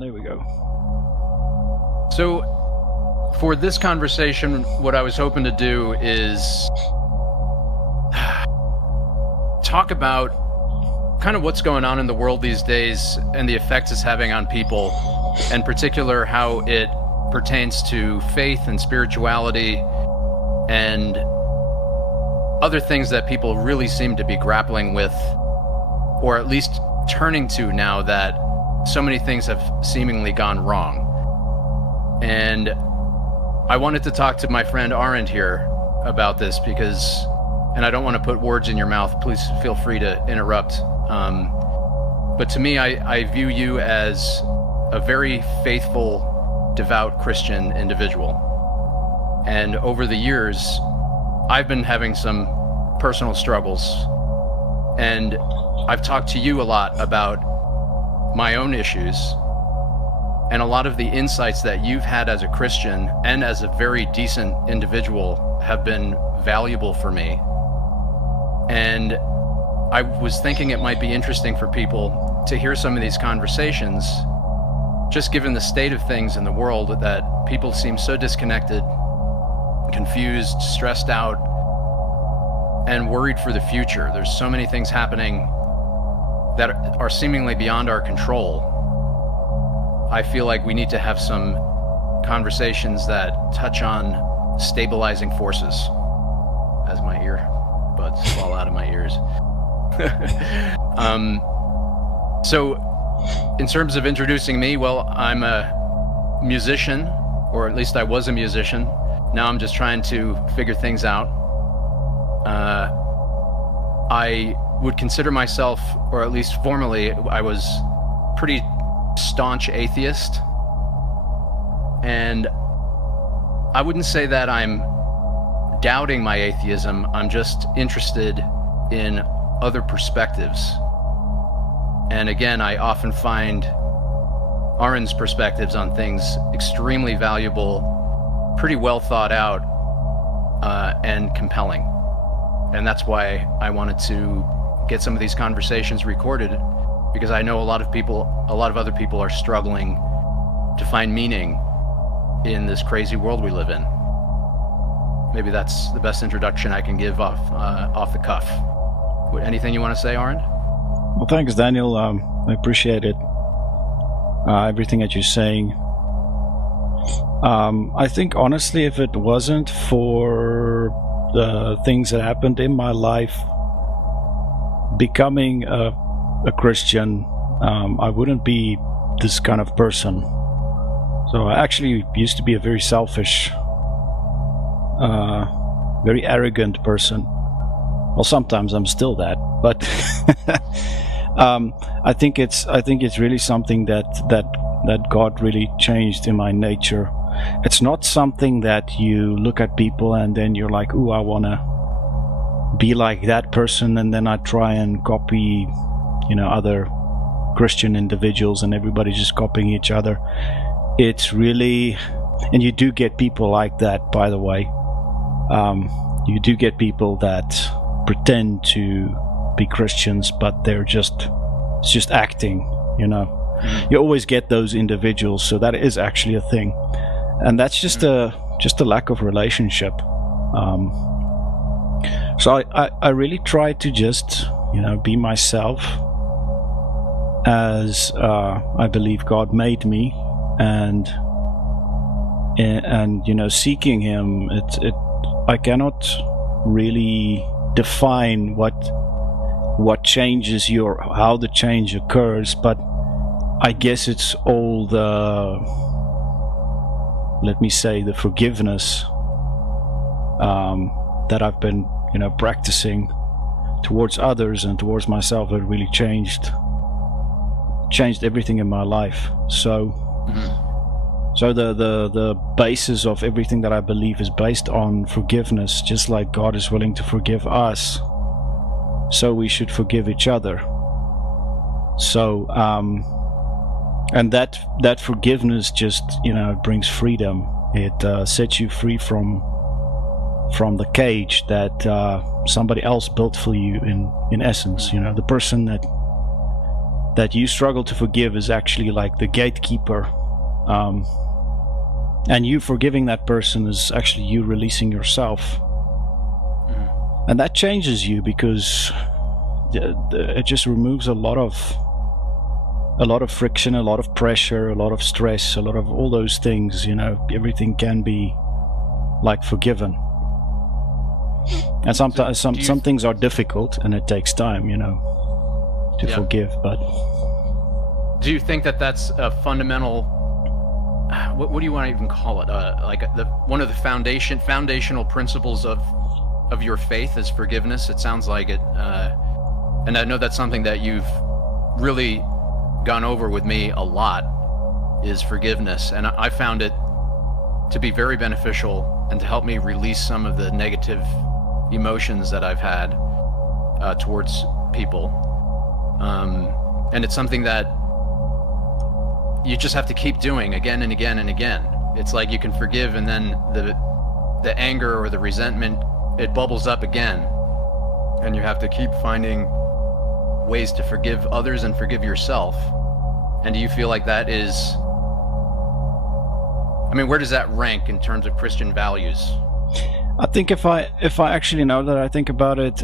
There we go. So, for this conversation, what I was hoping to do is talk about kind of what's going on in the world these days and the effects it's having on people, in particular how it pertains to faith and spirituality and other things that people really seem to be grappling with, or at least turning to now that so many things have seemingly gone wrong. And I wanted to talk to my friend Arend here about this because, and I don't want to put words in your mouth, please feel free to interrupt. But to me, I view you as a very faithful, devout Christian individual. And over the years, I've been having some personal struggles. And I've talked to you a lot about my own issues, and a lot of the insights that you've had as a Christian and as a very decent individual have been valuable for me. And I was thinking it might be interesting for people to hear some of these conversations, just given the state of things in the world, that people seem so disconnected, confused, stressed out, and worried for the future. There's so many things happening that are seemingly beyond our control. I feel like we need to have some conversations that touch on stabilizing forces, as my earbuds fall out of my ears. So in terms of introducing me, well, I'm a musician, or at least I was a musician. Now I'm just trying to figure things out. I would consider myself, or at least formally, I was pretty staunch atheist. And I wouldn't say that I'm doubting my atheism, I'm just interested in other perspectives. And again, I often find Arend's perspectives on things extremely valuable, pretty well thought out, and compelling. And that's why I wanted to get some of these conversations recorded, because I know a lot of other people are struggling to find meaning in this crazy world we live in. Maybe that's the best introduction I can give off the cuff. Anything you want to say, Arend? Well, thanks, Daniel. I appreciate it. Everything that you're saying. I think, honestly, if it wasn't for the things that happened in my life, becoming a Christian, I wouldn't be this kind of person. So I actually used to be a very selfish, very arrogant person. Well, sometimes I'm still that, but I think it's really something that God really changed in my nature. It's not something that you look at people and then you're like, ooh, I want to be like that person, and then I try and copy, other Christian individuals, and everybody just copying each other. It's really, and you do get people like that, by the way. You do get people that pretend to be Christians, but it's just acting, You always get those individuals, so that is actually a thing. And that's just a lack of relationship. So I really try to just, be myself as I believe God made me, and seeking Him. I cannot really define what changes you or how the change occurs, but I guess it's all the forgiveness that I've been, practicing towards others and towards myself that really changed everything in my life. So, so the basis of everything that I believe is based on forgiveness. Just like God is willing to forgive us, so we should forgive each other. So, and that forgiveness just, brings freedom. It sets you free from the cage that somebody else built for you. In essence, the person that you struggle to forgive is actually like the gatekeeper. And you forgiving that person is actually you releasing yourself. And that changes you, because it just removes a lot of friction, a lot of pressure, a lot of stress, a lot of all those things, everything can be like forgiven. And sometimes some things are difficult and it takes time, to forgive. But do you think that that's a fundamental, what do you want to even call it? One of the foundational principles of your faith is forgiveness. It sounds like it. And I know that's something that you've really gone over with me a lot, is forgiveness. And I found it to be very beneficial and to help me release some of the negative emotions that I've had towards people. And it's something that you just have to keep doing again and again and again. It's like you can forgive, and then the anger or the resentment, it bubbles up again. And you have to keep finding ways to forgive others and forgive yourself. And do you feel like that is, where does that rank in terms of Christian values? I think if I actually, now that I think about it,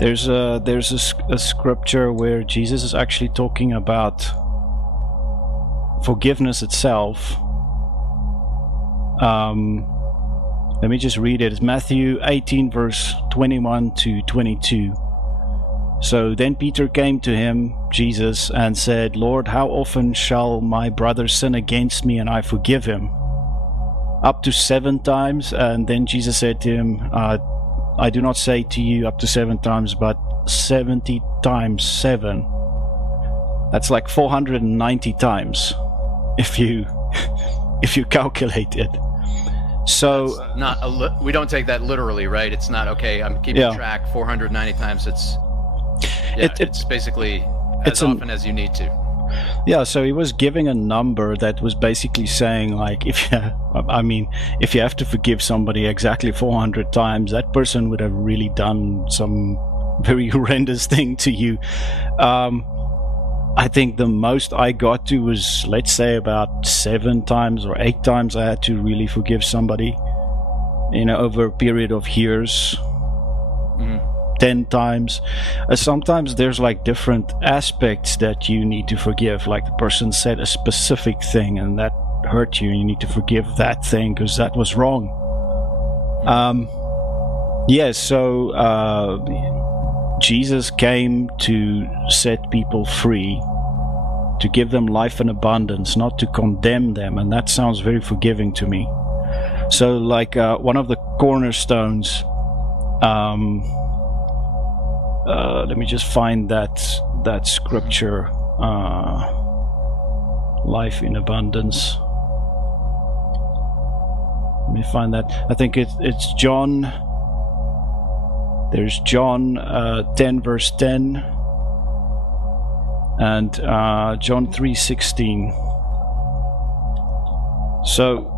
there's a scripture where Jesus is actually talking about forgiveness itself. Let me just read it. It's Matthew 18, verse 21 to 22. So then Peter came to him, Jesus, and said, Lord, how often shall my brother sin against me and I forgive him? Up to 7 times? And then Jesus said to him, I do not say to you up to 7 times, but 70 times 7. That's like 490 times, if you calculate it. So we don't take that literally, right? It's not okay. I'm keeping track 490 times. It's basically as often as you need to. Yeah, so he was giving a number that was basically saying, like, if you have to forgive somebody exactly 400 times, that person would have really done some very horrendous thing to you. I think the most I got to was, let's say, about 7 times or 8 times I had to really forgive somebody, over a period of years. 10 times. Sometimes there's like different aspects that you need to forgive, like the person said a specific thing and that hurt you, and you need to forgive that thing because that was wrong. So Jesus came to set people free, to give them life in abundance, not to condemn them, and that sounds very forgiving to me. So like one of the cornerstones, let me just find that scripture, life in abundance. Let me find that. I think it's John. There's John 10 verse 10 and John 3:16. So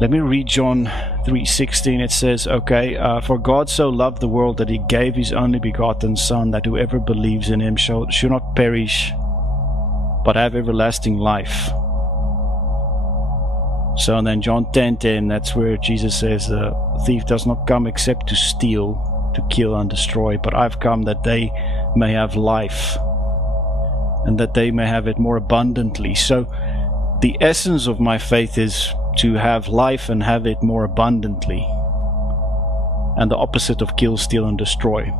let me read John 3:16. It says, for God so loved the world that he gave his only begotten Son, that whoever believes in him should not perish, but have everlasting life. So and then John 10:10, that's where Jesus says, the thief does not come except to steal, to kill and destroy, but I've come that they may have life, and that they may have it more abundantly. So the essence of my faith is to have life and have it more abundantly, and the opposite of kill, steal and destroy.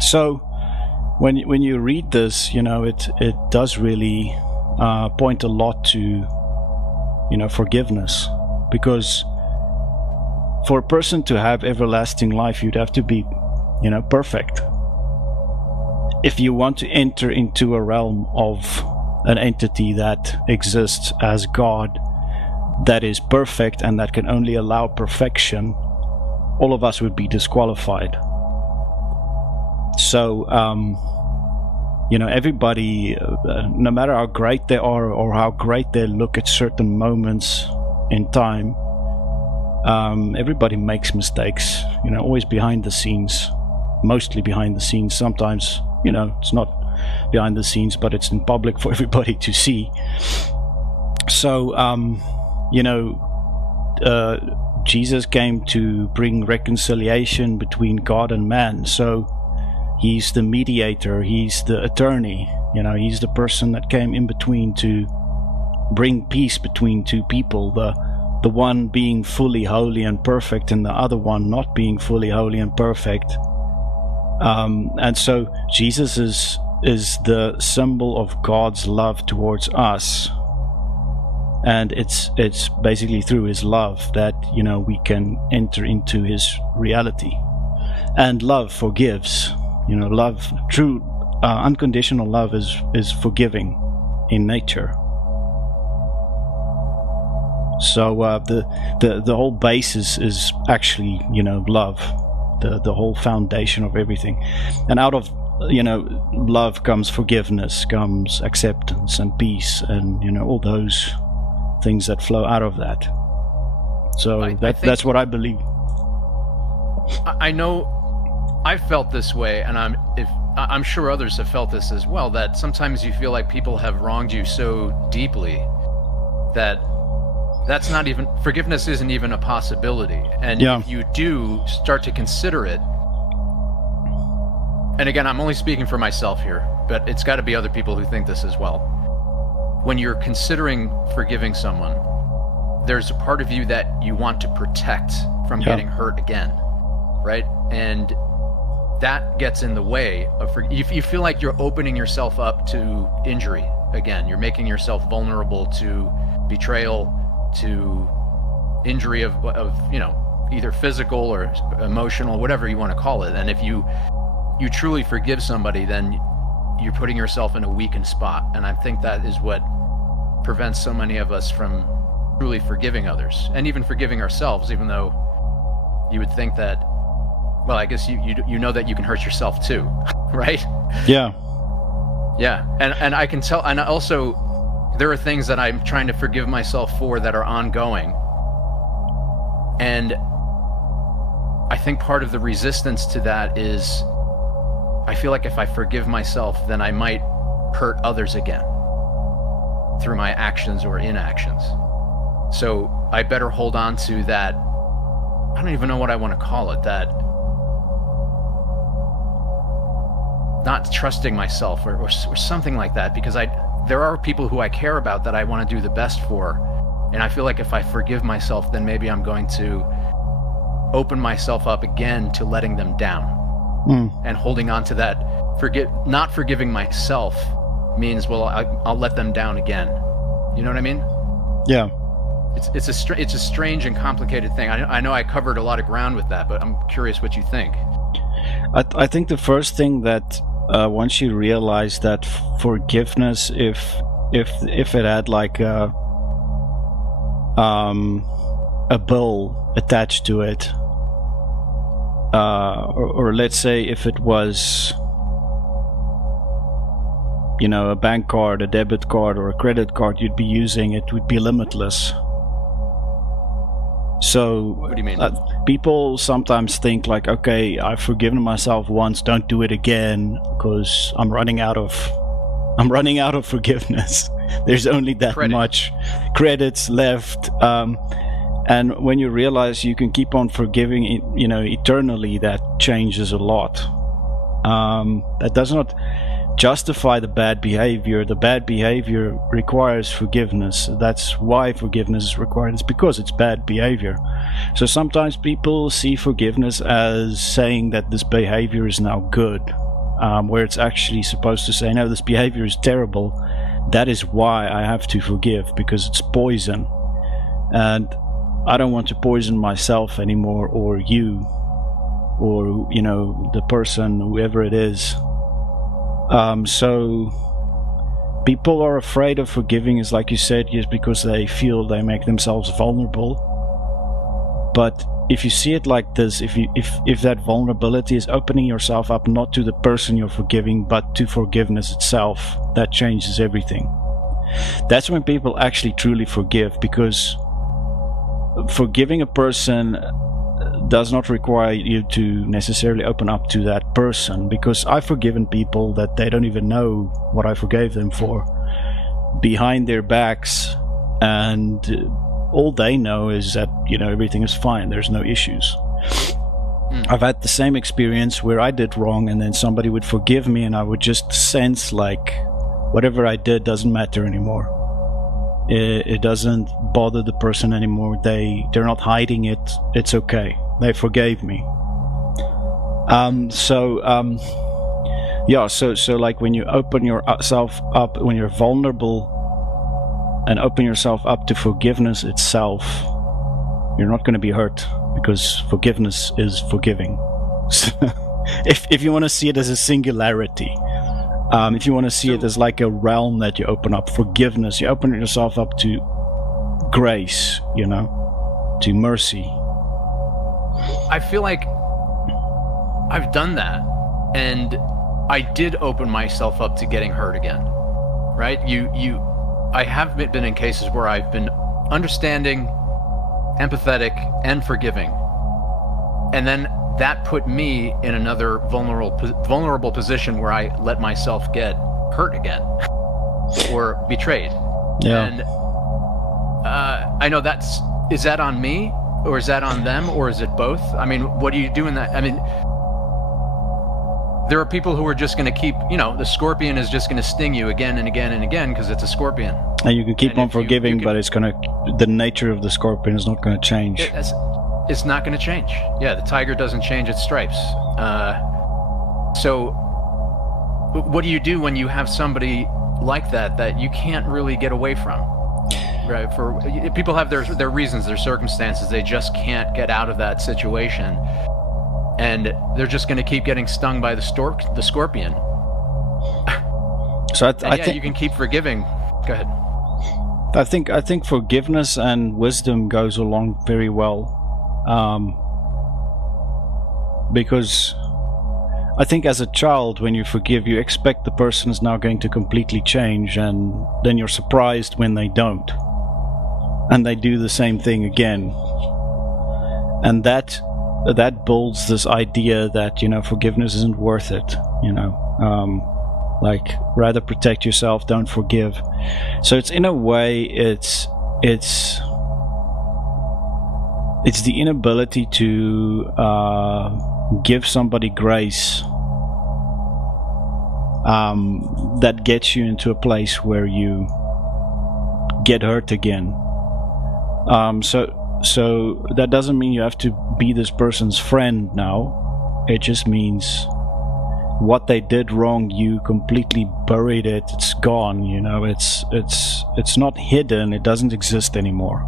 So when you read this, it does really point a lot to forgiveness, because for a person to have everlasting life, you'd have to be perfect. If you want to enter into a realm of an entity that exists as God, that is perfect and that can only allow perfection, all of us would be disqualified. So everybody, no matter how great they are or how great they look at certain moments in time, everybody makes mistakes, always behind the scenes. mostly behind the scenes. Sometimes, it's not behind the scenes, but it's in public for everybody to see. So, Jesus came to bring reconciliation between God and man. So he's the mediator, he's the attorney, he's the person that came in between to bring peace between two people, the one being fully holy and perfect and the other one not being fully holy and perfect. And so Jesus is the symbol of God's love towards us. And it's basically through his love that, we can enter into his reality. And love forgives. Love, true, unconditional love is forgiving in nature. So the whole basis is actually, love, the whole foundation of everything. And out of, love comes forgiveness, comes acceptance and peace, and, all those things that flow out of that. So that's what I believe. I know I've felt this way, and I'm sure others have felt this as well, that sometimes you feel like people have wronged you so deeply that that's not even, forgiveness isn't even a possibility. And if you do start to consider it, and again, I'm only speaking for myself here, but it's got to be other people who think this as well. When you're considering forgiving someone, there's a part of you that you want to protect from getting hurt again, right? And that gets in the way of, if you feel like you're opening yourself up to injury again, you're making yourself vulnerable to betrayal, to injury of either physical or emotional, whatever you want to call it. And if you truly forgive somebody, then you're putting yourself in a weakened spot. And I think that is what prevents so many of us from truly forgiving others and even forgiving ourselves, even though you would think that, well, I guess you know that you can hurt yourself too, right? Yeah. And I can tell, and also there are things that I'm trying to forgive myself for that are ongoing. And I think part of the resistance to that is I feel like if I forgive myself, then I might hurt others again through my actions or inactions. So I better hold on to that, I don't even know what I want to call it, that not trusting myself or something like that, because there are people who I care about that I want to do the best for. And I feel like if I forgive myself, then maybe I'm going to open myself up again to letting them down. And holding on to that, not forgiving myself means, well, I'll let them down again. You know what I mean? Yeah. It's a strange and complicated thing. I know I covered a lot of ground with that, but I'm curious what you think. I think the first thing that once you realize that forgiveness, if it had like a bill attached to it, or let's say if it was, a bank card, a debit card, or a credit card you'd be using, it would be limitless. So what do you mean? People sometimes think like, okay, I've forgiven myself once, don't do it again, because I'm running out of forgiveness. There's only that much credits left. And when you realize you can keep on forgiving, eternally, that changes a lot. That does not justify the bad behavior. The bad behavior requires forgiveness. That's why forgiveness is required. It's because it's bad behavior. So sometimes people see forgiveness as saying that this behavior is now good, where it's actually supposed to say, no, this behavior is terrible. That is why I have to forgive, because it's poison. And I don't want to poison myself anymore, or you, or, the person, whoever it is. So people are afraid of forgiving, is like you said, just because they feel they make themselves vulnerable. But if you see it like this, if that vulnerability is opening yourself up not to the person you're forgiving, but to forgiveness itself, that changes everything. That's when people actually truly forgive, because forgiving a person does not require you to necessarily open up to that person, because I've forgiven people that they don't even know what I forgave them for behind their backs, and all they know is that, everything is fine, there's no issues. I've had the same experience where I did wrong and then somebody would forgive me, and I would just sense like whatever I did doesn't matter anymore. It doesn't bother the person anymore. They're not hiding it. It's okay. They forgave me. So like when you open yourself up, when you're vulnerable and open yourself up to forgiveness itself, you're not going to be hurt, because forgiveness is forgiving. So if you want to see it as a singularity, if you want to see it as like a realm that you open up, forgiveness, you open yourself up to grace, to mercy. I feel like I've done that, and I did open myself up to getting hurt again, right? I have been in cases where I've been understanding, empathetic, and forgiving, and then that put me in another vulnerable position where I let myself get hurt again or betrayed. Yeah. And I know is that on me, or is that on them, or is it both? I mean, what do you do in that? I mean, there are people who are just going to keep, the scorpion is just going to sting you again and again and again because it's a scorpion. And you can keep on forgiving, but the nature of the scorpion is not going to change. It's not going to change. Yeah, the tiger doesn't change its stripes. So what do you do when you have somebody like that you can't really get away from? Right? For people have their reasons, their circumstances. They just can't get out of that situation, and they're just going to keep getting stung by the scorpion. So I think you can keep forgiving. Go ahead. I think forgiveness and wisdom goes along very well, because I think as a child, when you forgive, you expect the person is now going to completely change, and then you're surprised when they don't, and they do the same thing again, and that builds this idea that forgiveness isn't worth it. Like, rather protect yourself, don't forgive. So it's in a way, it's the inability to give somebody grace that gets you into a place where you get hurt again. So that doesn't mean you have to be this person's friend now. It just means what they did wrong, you completely buried it. It's gone. It's not hidden. It doesn't exist anymore.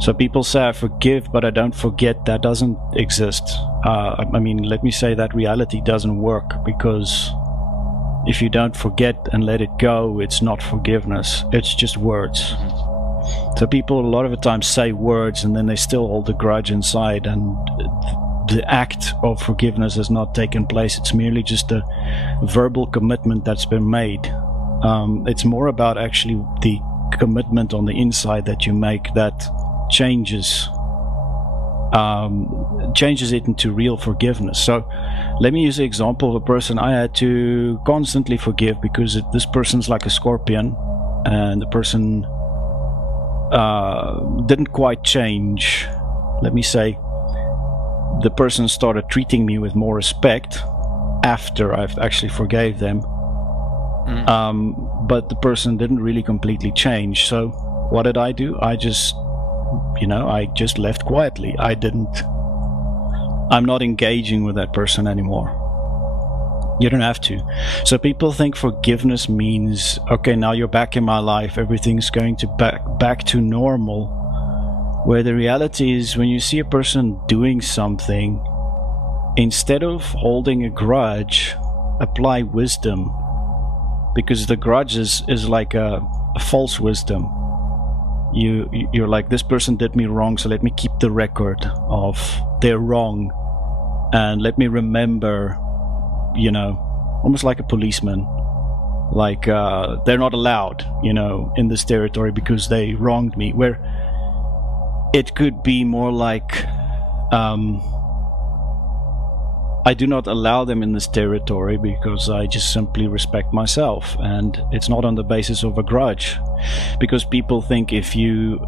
So people say I forgive, but I don't forget. That doesn't exist. Let me say that reality doesn't work, because if you don't forget and let it go, it's not forgiveness. It's just words. So people a lot of the time say words and then they still hold a grudge inside, and the act of forgiveness has not taken place. It's merely just a verbal commitment that's been made. It's more about actually the commitment on the inside that you make that changes it into real forgiveness. So let me use the example of a person I had to constantly forgive, because this person's like a scorpion, and the person didn't quite change. Let me say, the person started treating me with more respect after I've actually forgave them. But the person didn't really completely change. So what did I do? I just left quietly. I'm not engaging with that person anymore. You don't have to. So people think forgiveness means, okay, now you're back in my life, everything's going to back to normal. Where the reality is, when you see a person doing something, instead of holding a grudge, apply wisdom. Because the grudge is like a false wisdom. You're like, this person did me wrong, so let me keep the record of their wrong, and let me remember, almost like a policeman. Like, they're not allowed, in this territory because they wronged me. Where it could be more like I do not allow them in this territory because I just simply respect myself, and it's not on the basis of a grudge. Because people think if you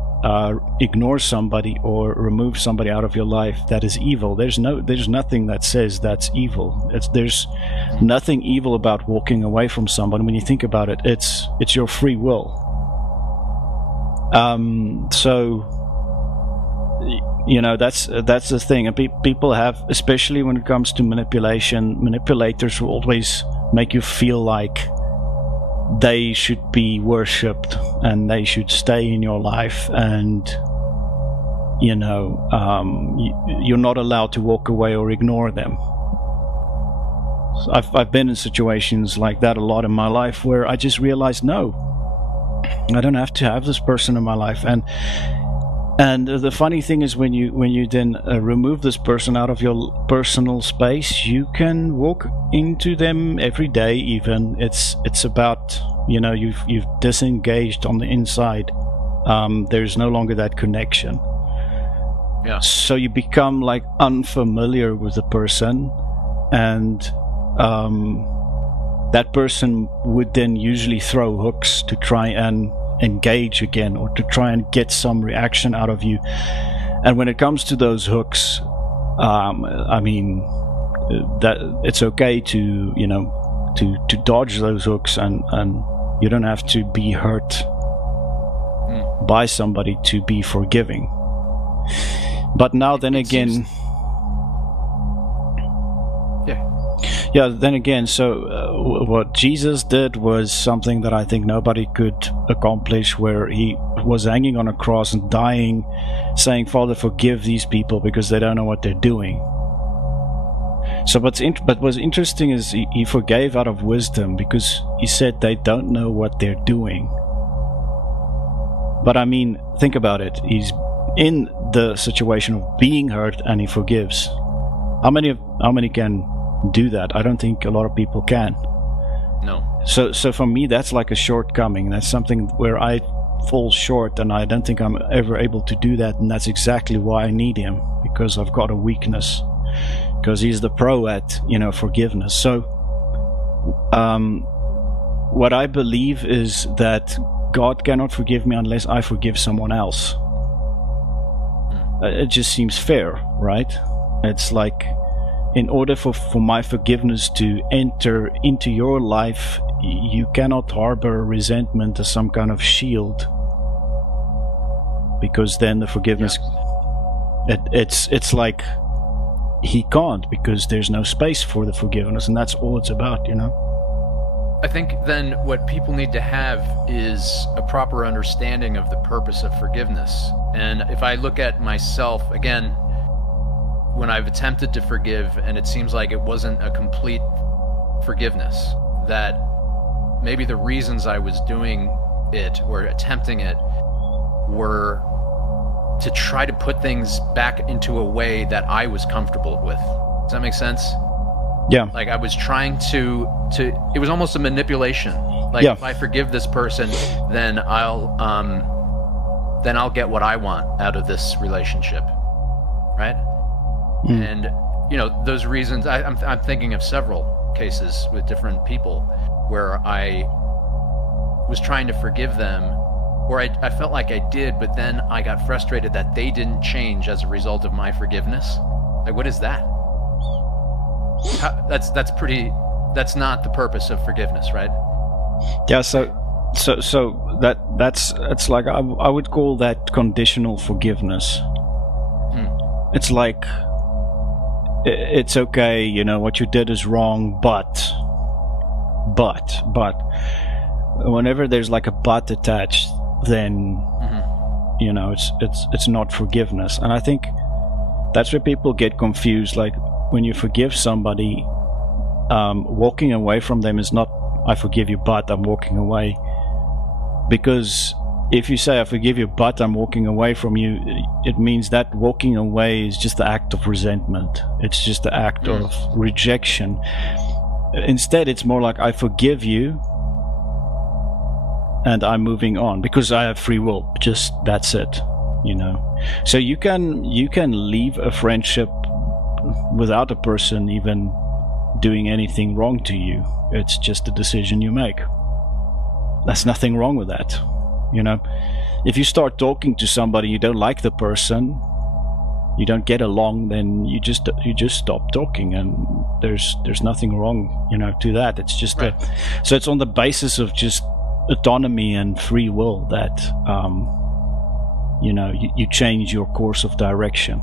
ignore somebody or remove somebody out of your life, that is evil. There's nothing that says that's evil. There's nothing evil about walking away from somebody. When you think about it, it's your free will. So that's the thing. And people have, especially when it comes to manipulation, manipulators will always make you feel like they should be worshipped and they should stay in your life, and you're not allowed to walk away or ignore them. So I've been in situations like that a lot in my life where I just realized, no, I don't have to have this person in my life. And the funny thing is, when you then remove this person out of your personal space, you can walk into them every day. Even it's about, you've disengaged on the inside. There's no longer that connection. Yeah. So you become like unfamiliar with the person, and that person would then usually throw hooks to try and engage again, or to try and get some reaction out of you. And when it comes to those hooks, that it's okay to dodge those hooks, and you don't have to be hurt by somebody to be forgiving. But now then again, then again, so what Jesus did was something that I think nobody could accomplish, where he was hanging on a cross and dying, saying, Father, forgive these people because they don't know what they're doing. So but what's interesting is he forgave out of wisdom, because he said they don't know what they're doing. But think about it. He's in the situation of being hurt and he forgives. How many can do that? I don't think a lot of people can. No. So for me, that's like a shortcoming. That's something where I fall short, and I don't think I'm ever able to do that. And that's exactly why I need him, because I've got a weakness. Because he's the pro at forgiveness. So what I believe is that God cannot forgive me unless I forgive someone else. It just seems fair, right? It's like, in order for my forgiveness to enter into your life, you cannot harbor resentment as some kind of shield, because then the forgiveness, it's like he can't, because there's no space for the forgiveness, and that's all it's about, I think then what people need to have is a proper understanding of the purpose of forgiveness. And if I look at myself, again, when I've attempted to forgive and it seems like it wasn't a complete forgiveness, that maybe the reasons I was doing it or attempting it were to try to put things back into a way that I was comfortable with. Does that make sense? Yeah. Like I was trying to it was almost a manipulation. Like if I forgive this person, then I'll get what I want out of this relationship. Right? And those reasons, I'm thinking of several cases with different people where I was trying to forgive them, or I felt like I did, but then I got frustrated that they didn't change as a result of my forgiveness. Like, what is that? That's not the purpose of forgiveness, right? Yeah. So it's like I would call that conditional forgiveness. It's like, it's okay, what you did is wrong, but whenever there's like a but attached, then it's not forgiveness. And I think that's where people get confused. Like, when you forgive somebody, walking away from them is not, I forgive you, but I'm walking away. Because if you say, I forgive you, but I'm walking away from you, it means that walking away is just the act of resentment. It's just the act of rejection. Instead, it's more like, I forgive you and I'm moving on because I have free will. Just, that's it. So you can leave a friendship without a person even doing anything wrong to you. It's just a decision you make. There's nothing wrong with that. If you start talking to somebody, you don't like the person, you don't get along, then you just stop talking, and there's nothing wrong to that. It's just right. So it's on the basis of just autonomy and free will that you change your course of direction.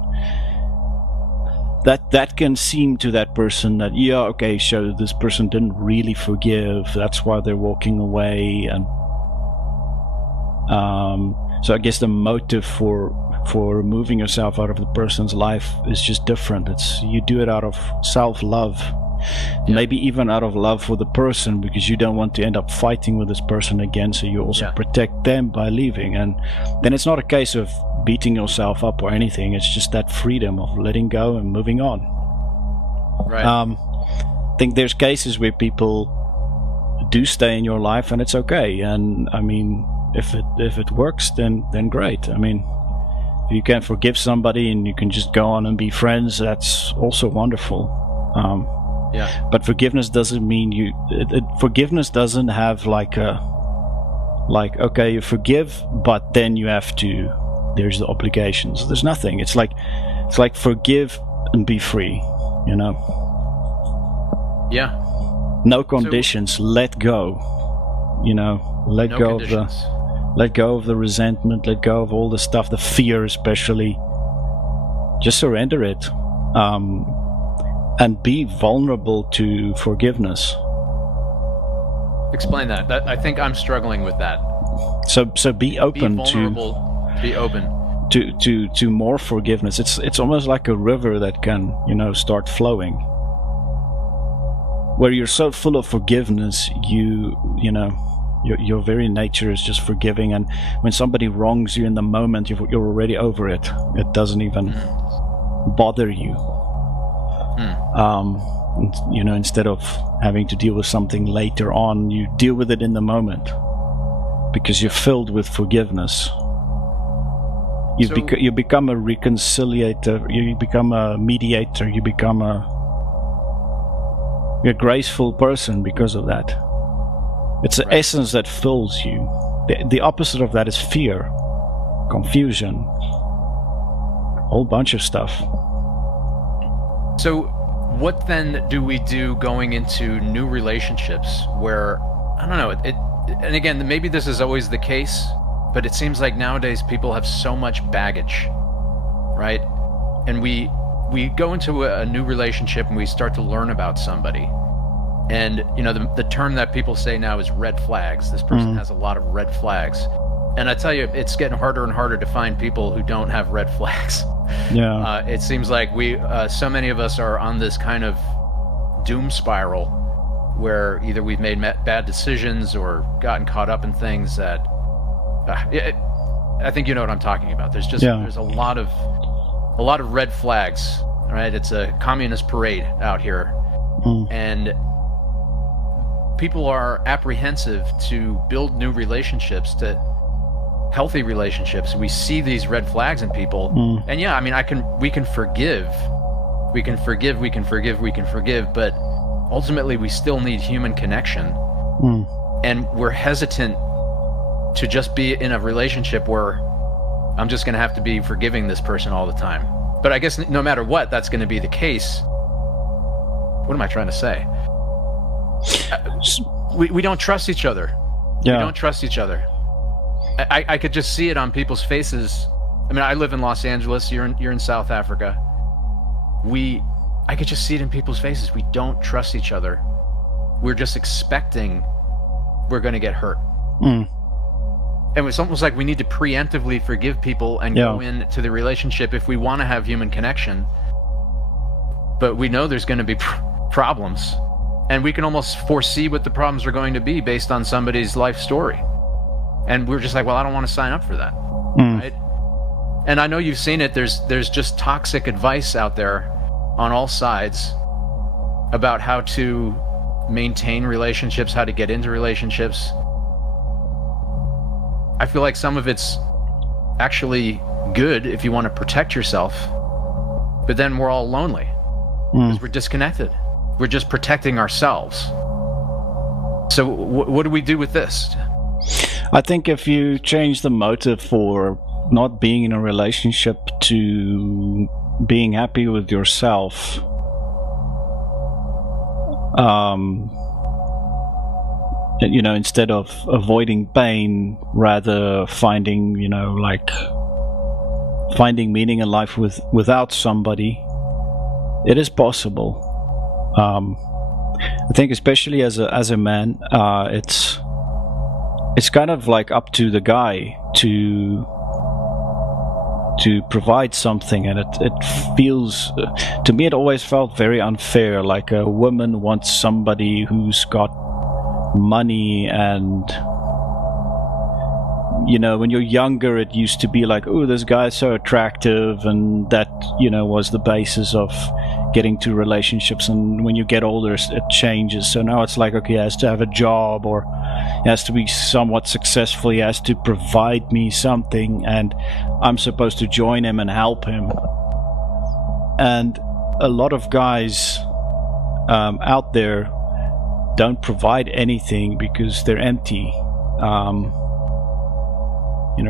That can seem to that person that so this person didn't really forgive, that's why they're walking away, and so I guess the motive for removing yourself out of the person's life is just different. It's you do it out of self-love, maybe even out of love for the person, because you don't want to end up fighting with this person again, so you also protect them by leaving. And then it's not a case of beating yourself up or anything, it's just that freedom of letting go and moving on. Right. I think there's cases where people do stay in your life and it's okay, and I mean, if it works, then great. I mean, if you can forgive somebody and you can just go on and be friends, that's also wonderful. But forgiveness doesn't mean forgiveness doesn't have okay, you forgive, but then you have to, there's the obligations. There's nothing. It's like forgive and be free, Yeah. No conditions. So, let go. Let go conditions. Let go of the resentment, let go of all the stuff, the fear especially. Just surrender it. And be vulnerable to forgiveness. Explain that. I think I'm struggling with that. So be open be open to more forgiveness. It's almost like a river that can, start flowing. Where you're so full of forgiveness, your very nature is just forgiving, and when somebody wrongs you in the moment, you're already over it. It doesn't even bother you. Instead of having to deal with something later on, you deal with it in the moment because you're filled with forgiveness. You become a reconciliator, you become a mediator, you become a graceful person because of that. It's the essence that fills you. The opposite of that is fear, confusion, a whole bunch of stuff. So what then do we do going into new relationships where, I don't know, and again, maybe this is always the case, but it seems like nowadays people have so much baggage, right? And we go into a new relationship and we start to learn about somebody. And, the term that people say now is red flags. This person has a lot of red flags. And I tell you, it's getting harder and harder to find people who don't have red flags. Yeah. It seems like so many of us are on this kind of doom spiral where either we've made bad decisions or gotten caught up in things that, I think you know what I'm talking about. There's a lot of red flags, right? It's a communist parade out here. And people are apprehensive to build new relationships, to healthy relationships. We see these red flags in people, and we can forgive, but ultimately we still need human connection, and we're hesitant to just be in a relationship where I'm just going to have to be forgiving this person all the time. But I guess no matter what, that's going to be the case. What am I trying to say? We don't trust each other. We don't trust each other. I could just see it on people's faces. I mean, I live in Los Angeles. You're in South Africa. I could just see it in people's faces. We don't trust each other. We're just expecting we're going to get hurt. And it's almost like we need to preemptively forgive people and go into the relationship if we want to have human connection. But we know there's going to be problems. And we can almost foresee what the problems are going to be based on somebody's life story. And we're just like, well, I don't want to sign up for that. Right? And I know you've seen it. There's just toxic advice out there on all sides about how to maintain relationships, how to get into relationships. I feel like some of it's actually good if you want to protect yourself, but then we're all lonely because we're disconnected. We're just protecting ourselves. So what do we do with this? I think if you change the motive for not being in a relationship to being happy with yourself, instead of avoiding pain, rather finding meaning in life without somebody, it is possible. I think especially as a man, it's kind of like up to the guy to provide something, and it feels, to me, it always felt very unfair. Like a woman wants somebody who's got money, and when you're younger, it used to be like, oh, this guy's so attractive, and that was the basis of getting to relationships. And when you get older, it changes. So now it's like, okay, he has to have a job, or he has to be somewhat successful, he has to provide me something, and I'm supposed to join him and help him. And a lot of guys out there don't provide anything because they're empty.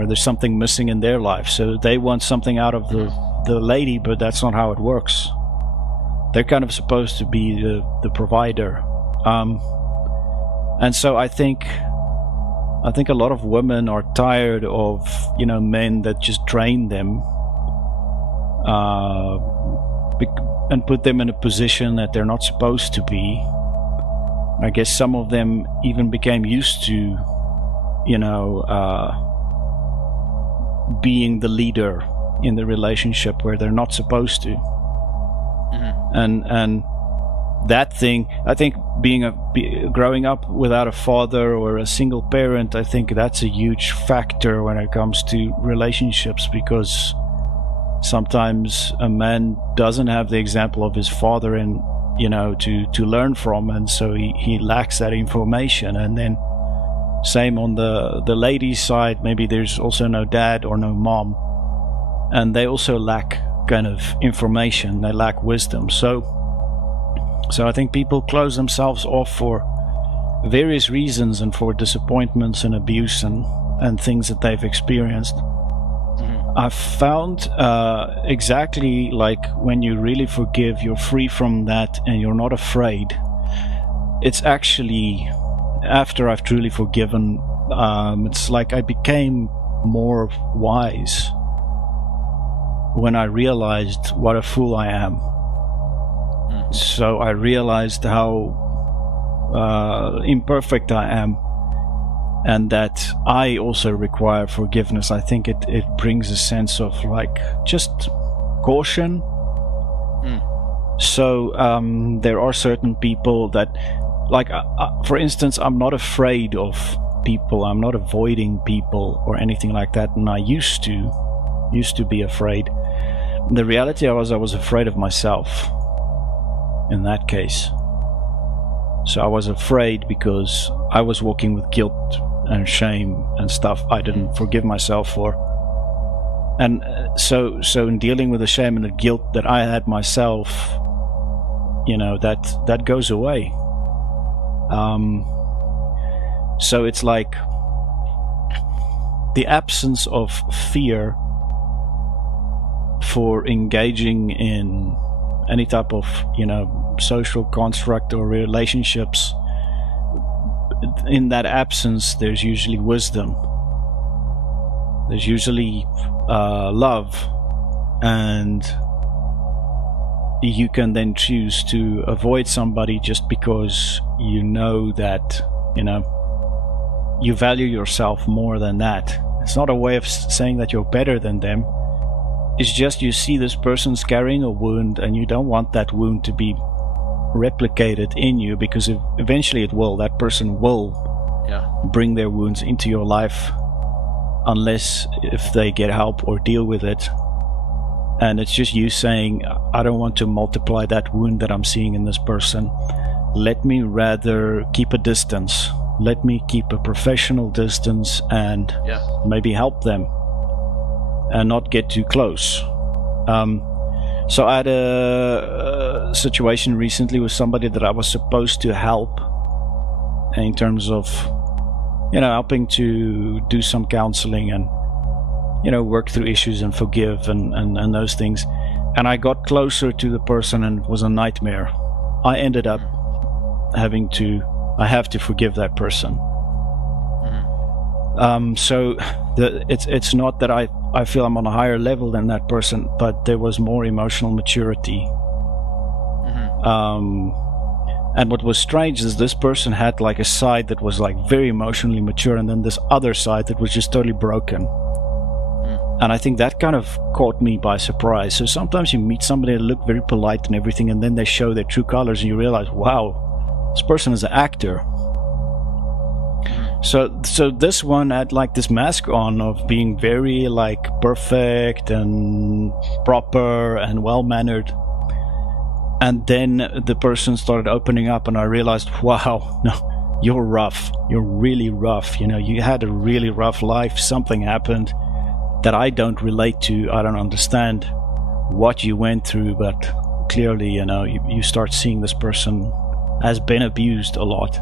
There's something missing in their life, so they want something out of the lady, but that's not how it works. They're kind of supposed to be the provider, and so I think a lot of women are tired of men that just drain them and put them in a position that they're not supposed to be. I guess some of them even became used to being the leader in the relationship where they're not supposed to. And that thing, I think, growing up without a father or a single parent, I think that's a huge factor when it comes to relationships, because sometimes a man doesn't have the example of his father and to learn from, and so he lacks that information. And then same on the ladies' side, maybe there's also no dad or no mom, and they also lack kind of information, they lack wisdom. So I think people close themselves off for various reasons, and for disappointments and abuse and things that they've experienced. I've found exactly like when you really forgive, you're free from that and you're not afraid. It's actually after I've truly forgiven, it's like I became more wise when I realized what a fool I am. So I realized how imperfect I am, and that I also require forgiveness. I think it brings a sense of like just caution. So there are certain people that, like, for instance, I'm not afraid of people. I'm not avoiding people or anything like that. And I used to be afraid. The reality I was afraid of myself in that case. So I was afraid because I was walking with guilt and shame and stuff I didn't forgive myself for. And so in dealing with the shame and the guilt that I had myself, that goes away. So it's like the absence of fear for engaging in any type of social construct or relationships. In that absence, there's usually wisdom, there's usually love, and you can then choose to avoid somebody just because you know that you value yourself more than that. It's not a way of saying that you're better than them. It's just you see this person's carrying a wound, and you don't want that wound to be replicated in you, because eventually it will. That person will bring their wounds into your life, unless if they get help or deal with it. And it's just you saying, I don't want to multiply that wound that I'm seeing in this person. Let me rather keep a distance. Let me keep a professional distance and maybe help them. and not get too close. So I had a situation recently with somebody that I was supposed to help in terms of, helping to do some counseling and, work through issues and forgive and those things. And I got closer to the person and it was a nightmare. I ended up I have to forgive that person. So it's not that I feel I'm on a higher level than that person, but there was more emotional maturity. And what was strange is this person had like a side that was like very emotionally mature, and then this other side that was just totally broken. And I think that kind of caught me by surprise. So sometimes you meet somebody that look very polite and everything, and then they show their true colors, and you realize, wow, this person is an actor. So this one had like this mask on of being very like perfect and proper and well-mannered. And then the person started opening up and I realized, wow, no, you're rough. You're really rough. You had a really rough life. Something happened that I don't relate to. I don't understand what you went through, but clearly, you start seeing this person has been abused a lot.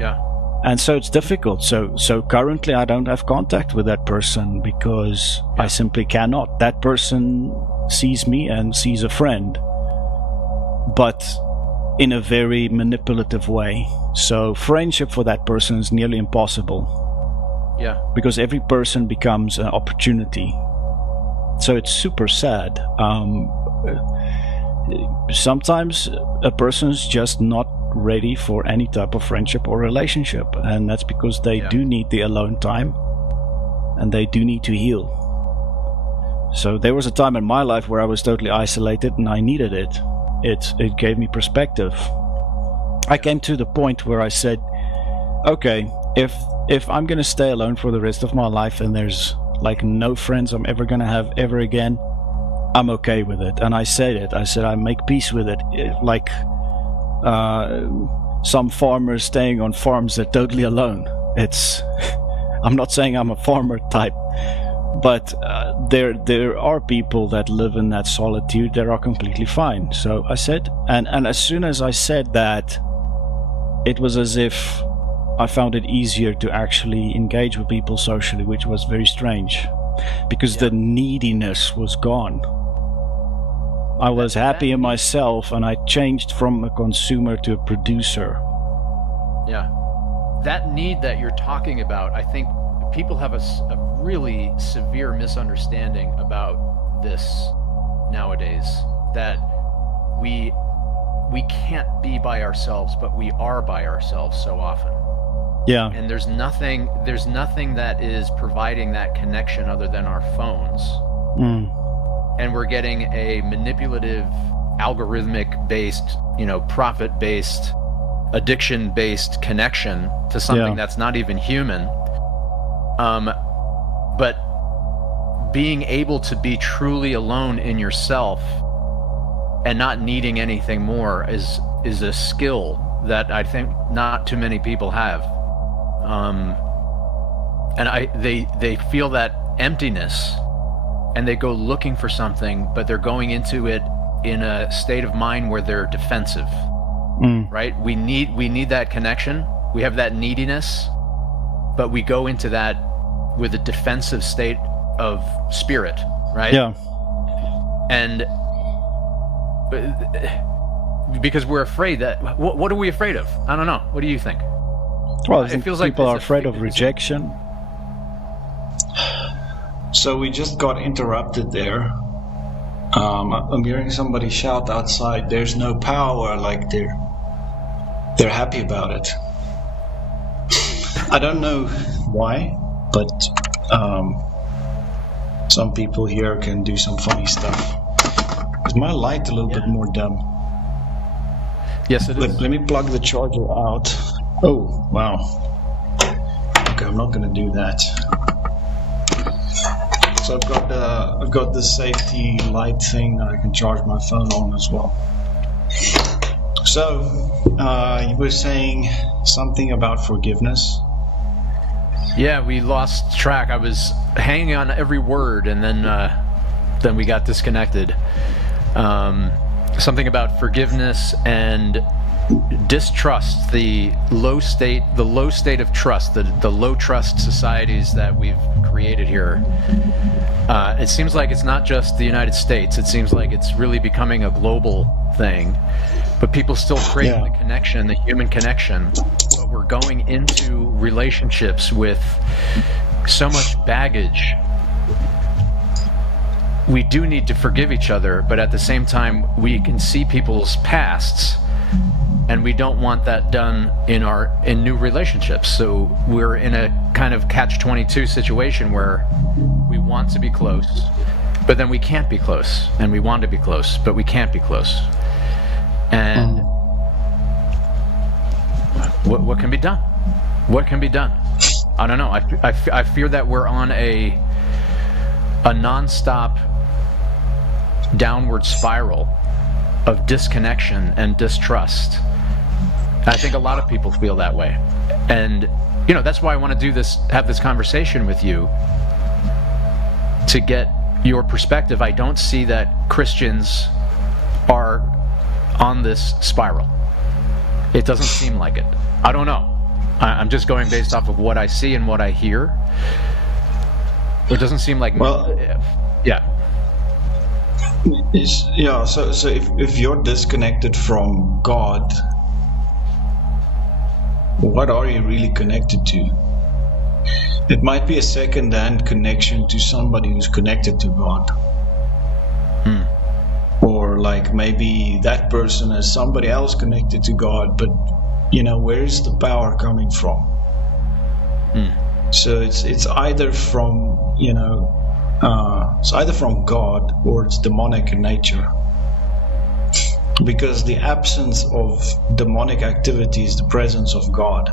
Yeah. And so it's difficult. So currently I don't have contact with that person because I simply cannot. That person sees me and sees a friend, but in a very manipulative way. So friendship for that person is nearly impossible. Yeah. Because every person becomes an opportunity. So it's super sad. Sometimes a person's just not ready for any type of friendship or relationship, and that's because they do need the alone time and they do need to heal. So there was a time in my life where I was totally isolated and I needed it. It gave me perspective. I came to the point where I said, okay, if I'm gonna stay alone for the rest of my life and there's like no friends I'm ever gonna have ever again, I'm okay with it. And I said it. I said I make peace with it. Like some farmers staying on farms, they're totally alone. I'm not saying I'm a farmer type, but there are people that live in that solitude that are completely fine. So I said, and as soon as I said that, it was as if I found it easier to actually engage with people socially, which was very strange, because the neediness was gone. I was happy in myself, and I changed from a consumer to a producer. Yeah. That need that you're talking about, I think people have a really severe misunderstanding about this nowadays, that we can't be by ourselves, but we are by ourselves so often. Yeah. And there's nothing that is providing that connection other than our phones. And we're getting a manipulative, algorithmic-based, profit-based, addiction-based connection to something that's not even human. But being able to be truly alone in yourself and not needing anything more is a skill that I think not too many people have. And they feel that emptiness, and they go looking for something, but they're going into it in a state of mind where they're defensive. Right? We need that connection. We have that neediness, but we go into that with a defensive state of spirit, right? Yeah. And because we're afraid that, what are we afraid of? I don't know. What do you think? Well, I think it feels people are afraid of rejection. So we just got interrupted there. I'm hearing somebody shout outside, "There's no power," like they're happy about it. I don't know why, but some people here can do some funny stuff. Is my light a little bit more dim? Yes, it is. Let me plug the charger out. Oh, wow. Okay, I'm not going to do that. So I've got the safety light thing that I can charge my phone on as well. So you were saying something about forgiveness. Yeah, we lost track. I was hanging on every word, and then we got disconnected. Something about forgiveness and distrust, the low state of trust, the low trust societies that we've created here. It seems like it's not just the United States. It seems like it's really becoming a global thing. But people still crave the connection, the human connection. But we're going into relationships with so much baggage. We do need to forgive each other, but at the same time, we can see people's pasts, and we don't want that done in new relationships. So we're in a kind of catch-22 situation where we want to be close, but then we can't be close, and we want to be close, but we can't be close. And what can be done? What can be done? I don't know. I fear that we're on a non-stop downward spiral of disconnection and distrust. I think a lot of people feel that way. And, that's why I want to have this conversation with you, to get your perspective. I don't see that Christians are on this spiral. It doesn't seem like it. I don't know. I'm just going based off of what I see and what I hear. It doesn't seem like... Yeah. So if you're disconnected from God, what are you really connected to? It might be a second-hand connection to somebody who's connected to God. Or like maybe that person is somebody else connected to God, but where's the power coming from? So it's either from it's either from God or it's demonic in nature. Because the absence of demonic activity is the presence of God.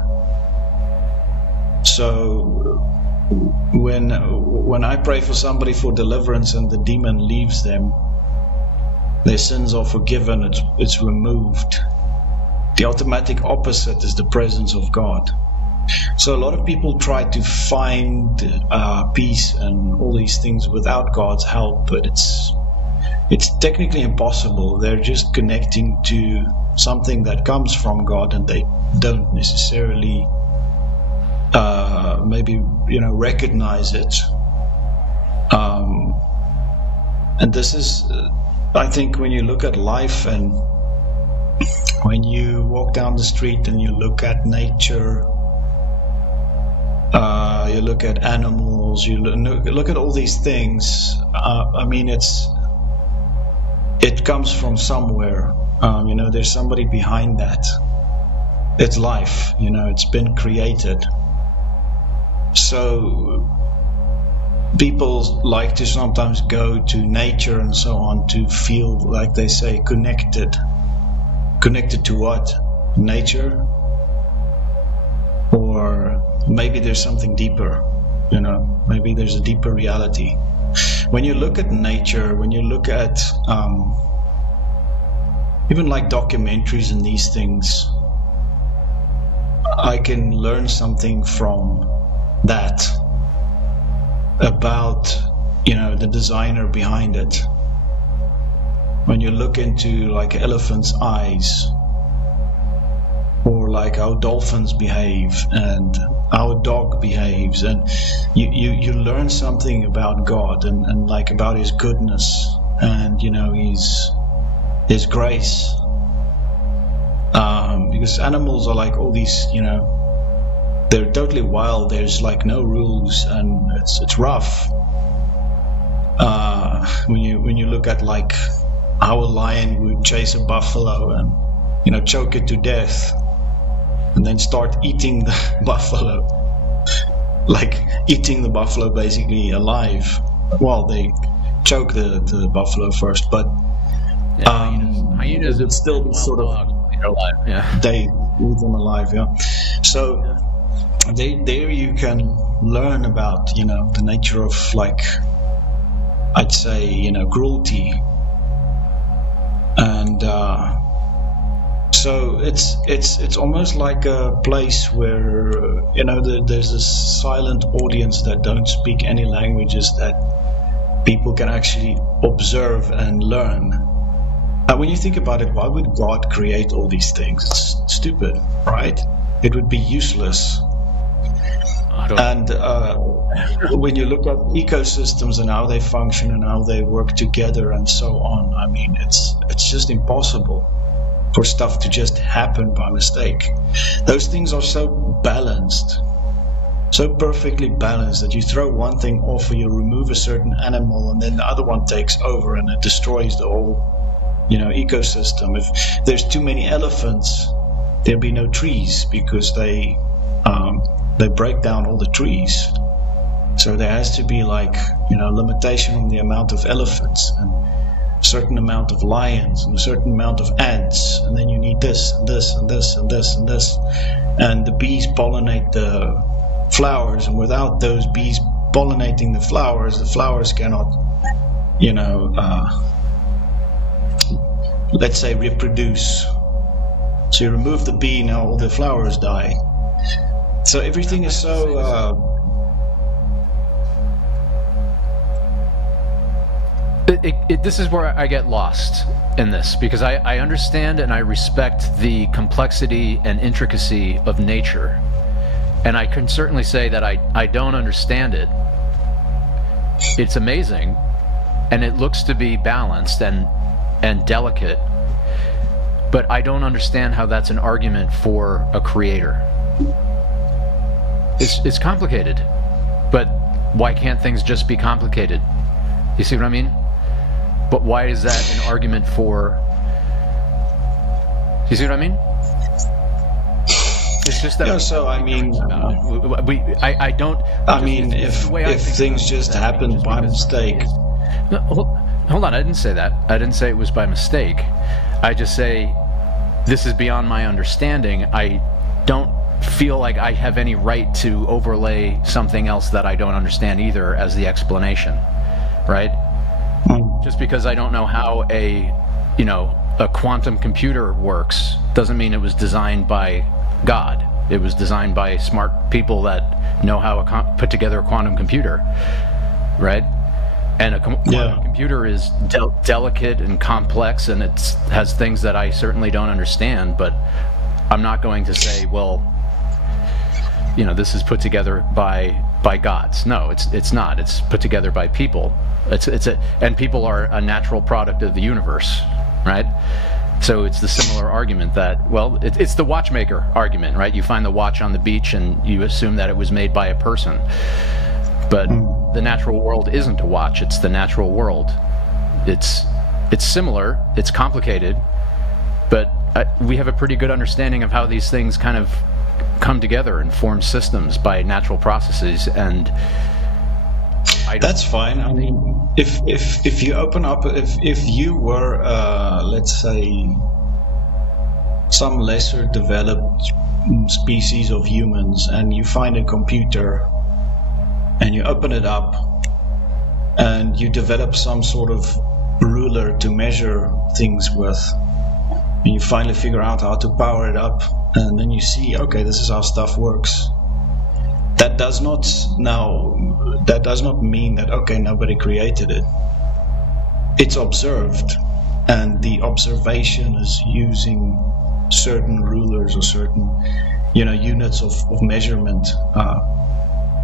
So when I pray for somebody for deliverance and the demon leaves them, their sins are forgiven, it's removed. The automatic opposite is the presence of God. So a lot of people try to find peace and all these things without God's help, but it's technically impossible. They're just connecting to something that comes from God, and they don't necessarily recognize it. And this is, I think, when you look at life and when you walk down the street and you look at nature, you look at animals, you look at all these things. It comes from somewhere. There's somebody behind that. It's life. It's been created. So people like to sometimes go to nature and so on to feel, like they say, connected. Connected to what? Nature? Or maybe there's something deeper, maybe there's a deeper reality. When you look at nature, when you look at even like documentaries and these things, I can learn something from that about, the designer behind it. When you look into like elephant's eyes, or like how dolphins behave and how a dog behaves, and you learn something about God and like about his goodness and his grace, because animals are like all these, they're totally wild. There's like no rules, and it's rough. When you look at like how a lion would chase a buffalo and choke it to death, and then start eating the buffalo, like eating the buffalo basically alive. Well, they choke the buffalo first, but hyenas it's still sort of alive. Yeah, they eat them alive. Yeah, so there you can learn about the nature of, like, I'd say cruelty, and So it's almost like a place where there's a silent audience that don't speak any languages that people can actually observe and learn. And when you think about it, why would God create all these things? It's stupid, right? It would be useless. And when you look at ecosystems and how they function and how they work together and so on, I mean, it's just impossible for stuff to just happen by mistake. Those things are so balanced, so perfectly balanced, that you throw one thing off or you remove a certain animal and then the other one takes over and it destroys the whole ecosystem. If there's too many elephants, there'll be no trees because they break down all the trees. So there has to be limitation on the amount of elephants and a certain amount of lions and a certain amount of ants, and then you need this and this and this and this and this, and the bees pollinate the flowers, and without those bees pollinating the flowers cannot let's say reproduce. So you remove the bee, now all the flowers die. So everything is so this is where I get lost in this, because I understand and I respect the complexity and intricacy of nature, and I can certainly say that I don't understand it. It's amazing, and it looks to be balanced and delicate, but I don't understand how that's an argument for a creator. It's complicated, but why can't things just be complicated? You see what I mean? But why is that an argument for... You see what I mean? It's just that... Yeah, so I mean... I don't... I mean, if things just happen by mistake... No, hold on, I didn't say that. I didn't say it was by mistake. I just say this is beyond my understanding. I don't feel like I have any right to overlay something else that I don't understand either as the explanation, right? Just because I don't know how a quantum computer works doesn't mean it was designed by God. It was designed by smart people that know how to put together a quantum computer, right? And a quantum computer is delicate and complex, and it has things that I certainly don't understand, but I'm not going to say, well, this is put together by gods. No, it's not. It's put together by people. And people are a natural product of the universe, right? So it's the similar argument that, well, it's the watchmaker argument, right? You find the watch on the beach and you assume that it was made by a person. But the natural world isn't a watch. It's the natural world. It's similar. It's complicated. But we have a pretty good understanding of how these things kind of come together and form systems by natural processes, and that's fine. I mean, if you open up, if you were let's say some lesser developed species of humans, and you find a computer and you open it up and you develop some sort of ruler to measure things with, and you finally figure out how to power it up, and then you see, okay, this is how stuff works. That does not mean that, okay, nobody created it. It's observed, and the observation is using certain rulers or certain, units of measurement.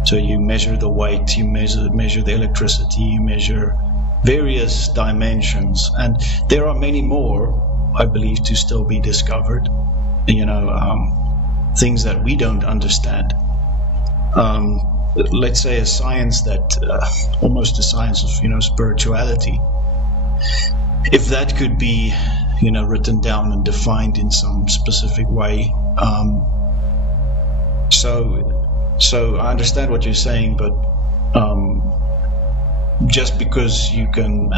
So you measure the weight, you measure the electricity, you measure various dimensions, and there are many more, I believe, to still be discovered. Things that we don't understand. Let's say a science that almost a science of spirituality. If that could be written down and defined in some specific way. So I understand what you're saying, but just because you can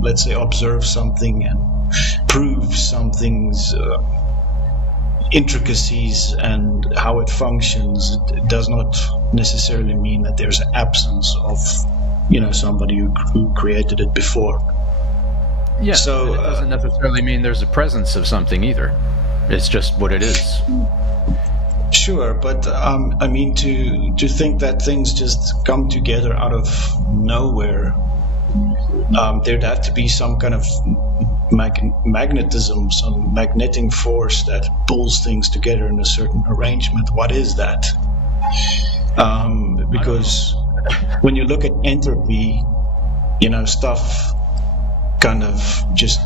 let's say observe something and prove something's intricacies and how it functions, it does not necessarily mean that there's an absence of somebody who created it before. Yeah, so it doesn't necessarily mean there's a presence of something either. It's just what it is. Sure, but I mean, to think that things just come together out of nowhere, there'd have to be some kind of magnetism, some magnetic force that pulls things together in a certain arrangement. What is that? Because when you look at entropy, stuff kind of just,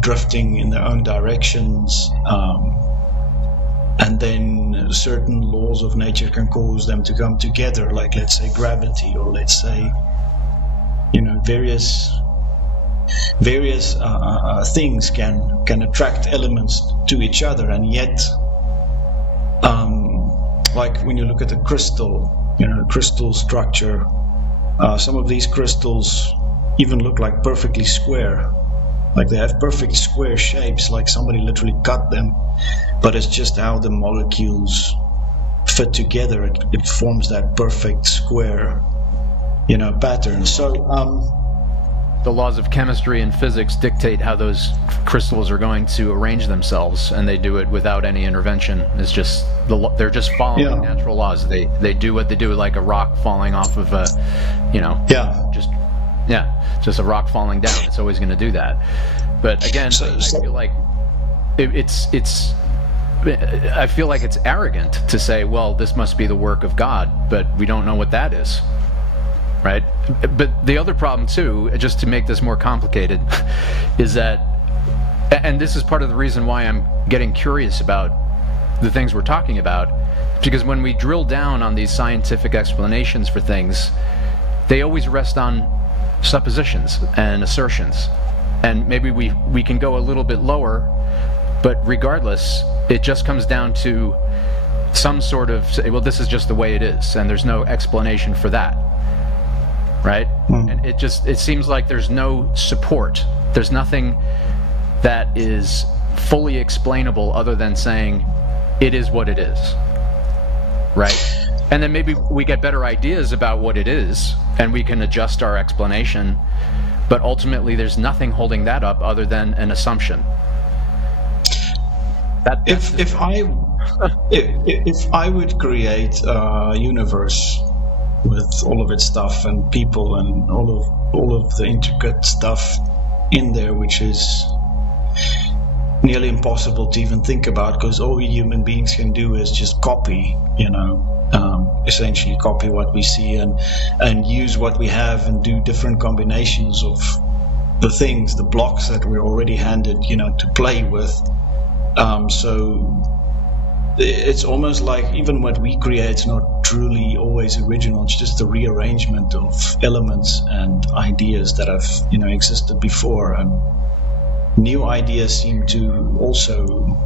drifting in their own directions, and then certain laws of nature can cause them to come together, like, let's say, gravity, or let's say, various things can attract elements to each other. And yet, like when you look at a crystal structure, some of these crystals even look like perfectly square, like they have perfect square shapes, like somebody literally cut them, but it's just how the molecules fit together. It forms that perfect square, pattern. So the laws of chemistry and physics dictate how those crystals are going to arrange themselves, and they do it without any intervention. It's just they're just following natural laws. They do what they do, like a rock falling off of a, just a rock falling down. It's always going to do that. But again, I feel like I feel like it's arrogant to say, well, this must be the work of God, but we don't know what that is, right? But the other problem too, just to make this more complicated, is that, and this is part of the reason why I'm getting curious about the things we're talking about, because when we drill down on these scientific explanations for things, they always rest on suppositions and assertions. And maybe we can go a little bit lower, but regardless, it just comes down to some sort of, well, this is just the way it is, and there's no explanation for that, right? And it seems like there's no support. There's nothing that is fully explainable other than saying it is what it is, right? And then maybe we get better ideas about what it is, and we can adjust our explanation, but ultimately there's nothing holding that up other than an assumption. If I would create a universe with all of its stuff and people and all of the intricate stuff in there, which is nearly impossible to even think about, because all we human beings can do is just copy, essentially copy what we see and use what we have and do different combinations of the things, the blocks that we're already handed, to play with. So it's almost like even what we create is not truly always original. It's just a rearrangement of elements and ideas that have, existed before, and new ideas seem to also,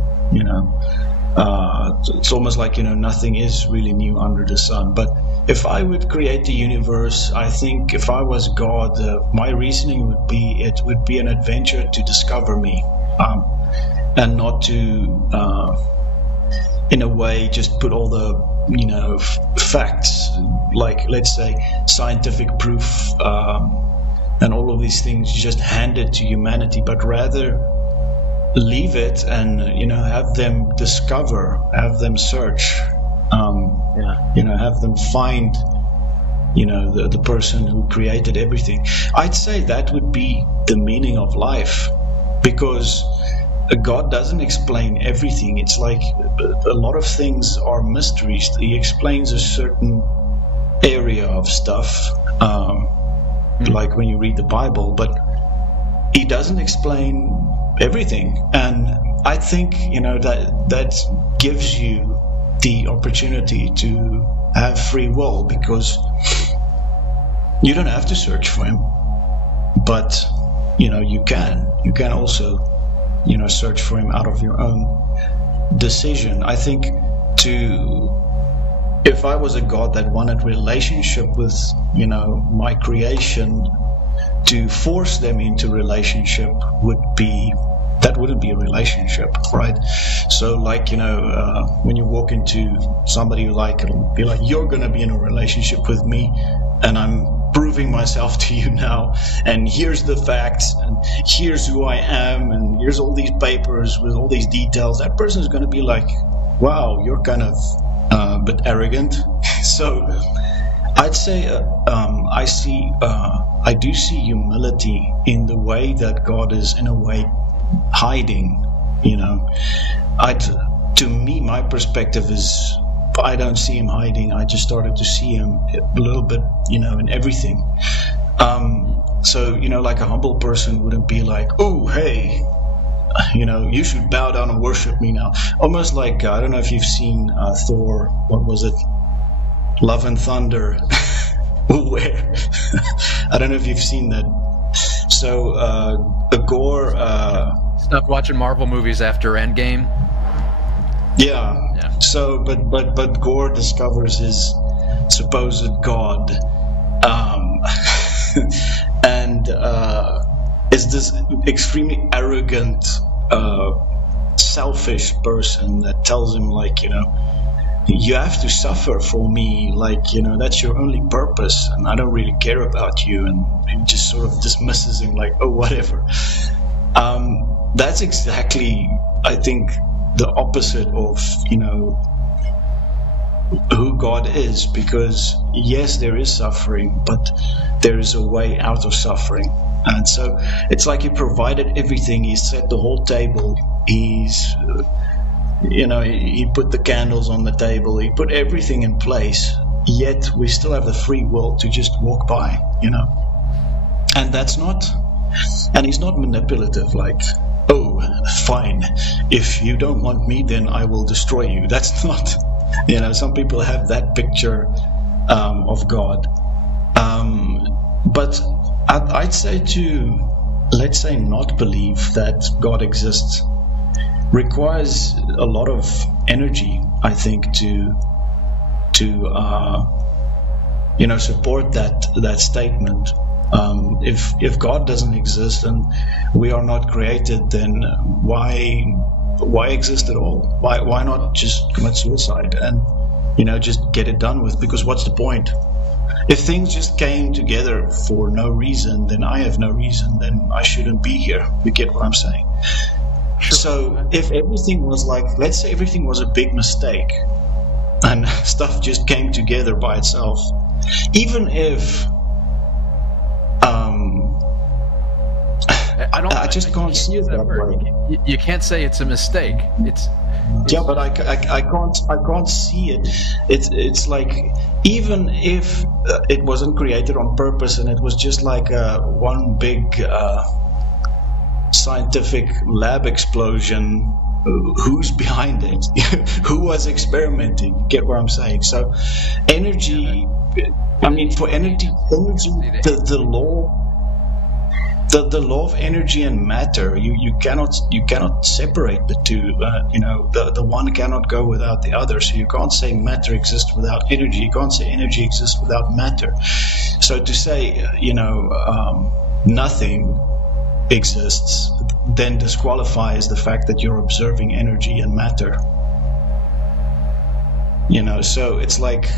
it's almost like, nothing is really new under the sun. But if I would create the universe, I think if I was God, my reasoning would be, it would be an adventure to discover me, and not to, in a way, just put all the, facts, like, let's say, scientific proof, and all of these things just handed to humanity, but rather leave it and, have them discover, have them search, have them find, the person who created everything. I'd say that would be the meaning of life, because God doesn't explain everything. It's like a lot of things are mysteries. He explains a certain area of stuff, like when you read the Bible, but he doesn't explain everything. And I think, that gives you the opportunity to have free will, because you don't have to search for him, but, you can also, search for him out of your own decision. I think if I was a God that wanted relationship with, my creation, to force them into relationship wouldn't be a relationship, right? So, like, when you walk into somebody you like, it'll be like, you're going to be in a relationship with me. and I'm proving myself to you now, and here's the facts, and here's who I am, and here's all these papers with all these details, that person is going to be like, wow, you're kind of a bit arrogant. So I'd say I do see humility in the way that God is, in a way, hiding. To me, my perspective is, I don't see him hiding. I just started to see him a little bit, in everything. So, like a humble person wouldn't be like, oh, hey, you should bow down and worship me now. Almost like, I don't know if you've seen Thor, what was it? Love and Thunder. Where? I don't know if you've seen that. So, Gore... Stopped watching Marvel movies after Endgame. Yeah. So, but Gore discovers his supposed god, and is this extremely arrogant, selfish person that tells him, like, you have to suffer for me, like, that's your only purpose, and I don't really care about you, and he just sort of dismisses him, like, oh, whatever. That's exactly, I think, the opposite of, who God is, because yes, there is suffering, but there is a way out of suffering. And so it's like he provided everything. He set the whole table. He's, he put the candles on the table. He put everything in place, yet we still have the free will to just walk by, and that's not, and he's not manipulative, like, oh, fine, if you don't want me, then I will destroy you. That's not, some people have that picture of God. But I'd say let's say, not believe that God exists requires a lot of energy, I think, to support that statement. If God doesn't exist and we are not created, then why exist at all? Why not just commit suicide and just get it done with? Because what's the point? If things just came together for no reason, then I have no reason, then I shouldn't be here. You get what I'm saying? Sure. So if everything was like, let's say everything was a big mistake and stuff just came together by itself, even if I just can't see it that way. You can't say it's a mistake. It's but I can't see it. It's like, even if it wasn't created on purpose and it was just like one big scientific lab explosion, who's behind it? Who was experimenting? You get what I'm saying? So energy, for energy, the law. The law of energy and matter, you cannot separate the two. The one cannot go without the other. So you can't say matter exists without energy. You can't say energy exists without matter. So to say nothing exists then disqualifies the fact that you're observing energy and matter. So it's like,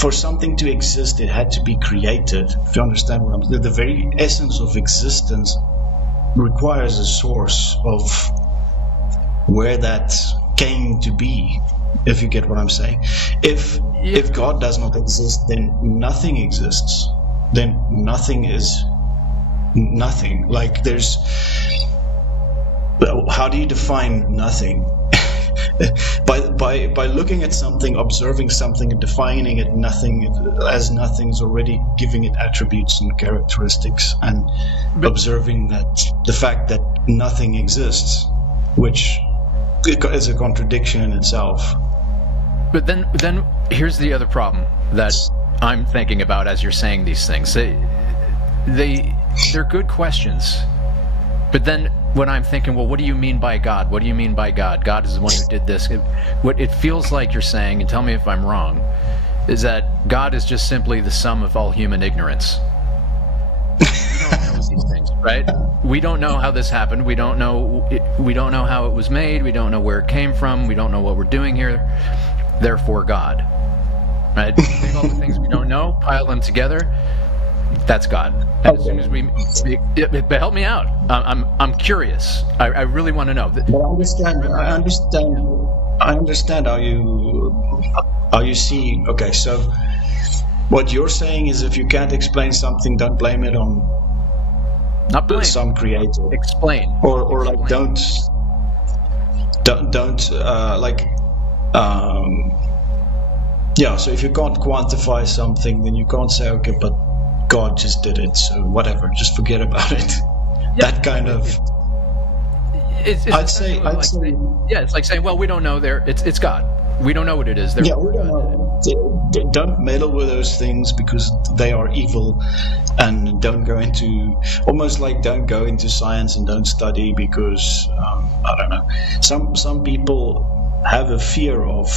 for something to exist, it had to be created. If you understand what I'm saying, the very essence of existence requires a source of where that came to be. If you get what I'm saying, if God does not exist, then nothing exists. Then nothing is nothing. Like, how do you define nothing? By looking at something, observing something, and defining it as nothing is already giving it attributes and characteristics, and observing that the fact that nothing exists, which is a contradiction in itself. But then here's the other problem that I'm thinking about as you're saying these things. They're good questions, but then when I'm thinking, well, what do you mean by God? What do you mean by God? God is the one who did this. What it feels like you're saying, and tell me if I'm wrong, is that God is just simply the sum of all human ignorance. We don't know these things, right? We don't know how this happened. We don't know how it was made. We don't know where it came from. We don't know what we're doing here. Therefore, God. right? Take all the things we don't know, pile them together. That's God. And as soon as but help me out. I'm curious. I really want to know. But I understand how you see. Okay, so what you're saying is, if you can't explain something, don't blame it on not blame some creator. Explain. Or explain. Like don't yeah. So if you can't quantify something, then you can't say, okay, but God just did it, so whatever, just forget about it. Yeah. That kind of. I'd say. Yeah, it's like saying, well, we don't know. It's God. We don't know what it is. We don't know. Don't meddle with those things because they are evil, and don't go into science and don't study because I don't know. Some people have a fear of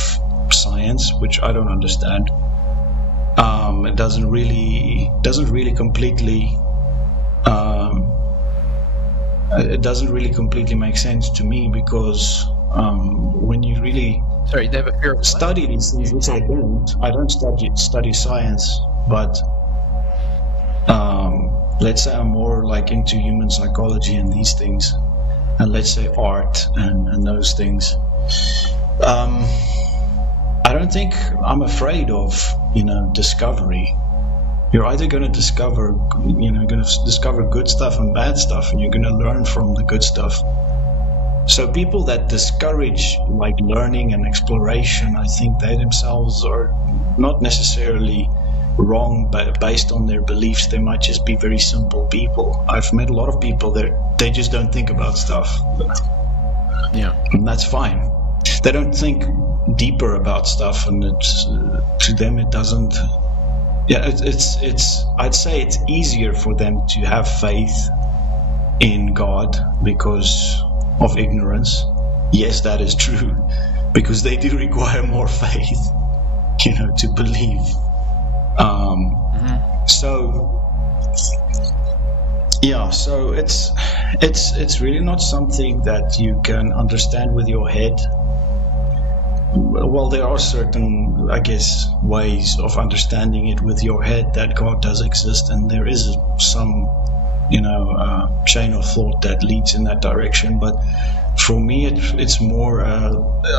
science, which I don't understand. It doesn't really completely. It doesn't really completely make sense to me because when you really they have a fear of study these things, which I don't study science, but let's say I'm more like into human psychology and these things, and let's say art and those things. I don't think I'm afraid of discovery. You're either going to discover good stuff and bad stuff, and you're going to learn from the good stuff. So people that discourage like learning and exploration, I think they themselves are not necessarily wrong, but based on their beliefs. They might just be very simple people. I've met a lot of people that they just don't think about stuff. Yeah, and that's fine. They don't think deeper about stuff, and it's to them it doesn't. Yeah, it's. I'd say it's easier for them to have faith in God because of ignorance. Yes, that is true, because they do require more faith, to believe. So it's really not something that you can understand with your head. Well, there are certain, I guess, ways of understanding it with your head that God does exist, and there is some, chain of thought that leads in that direction. But for me, it's more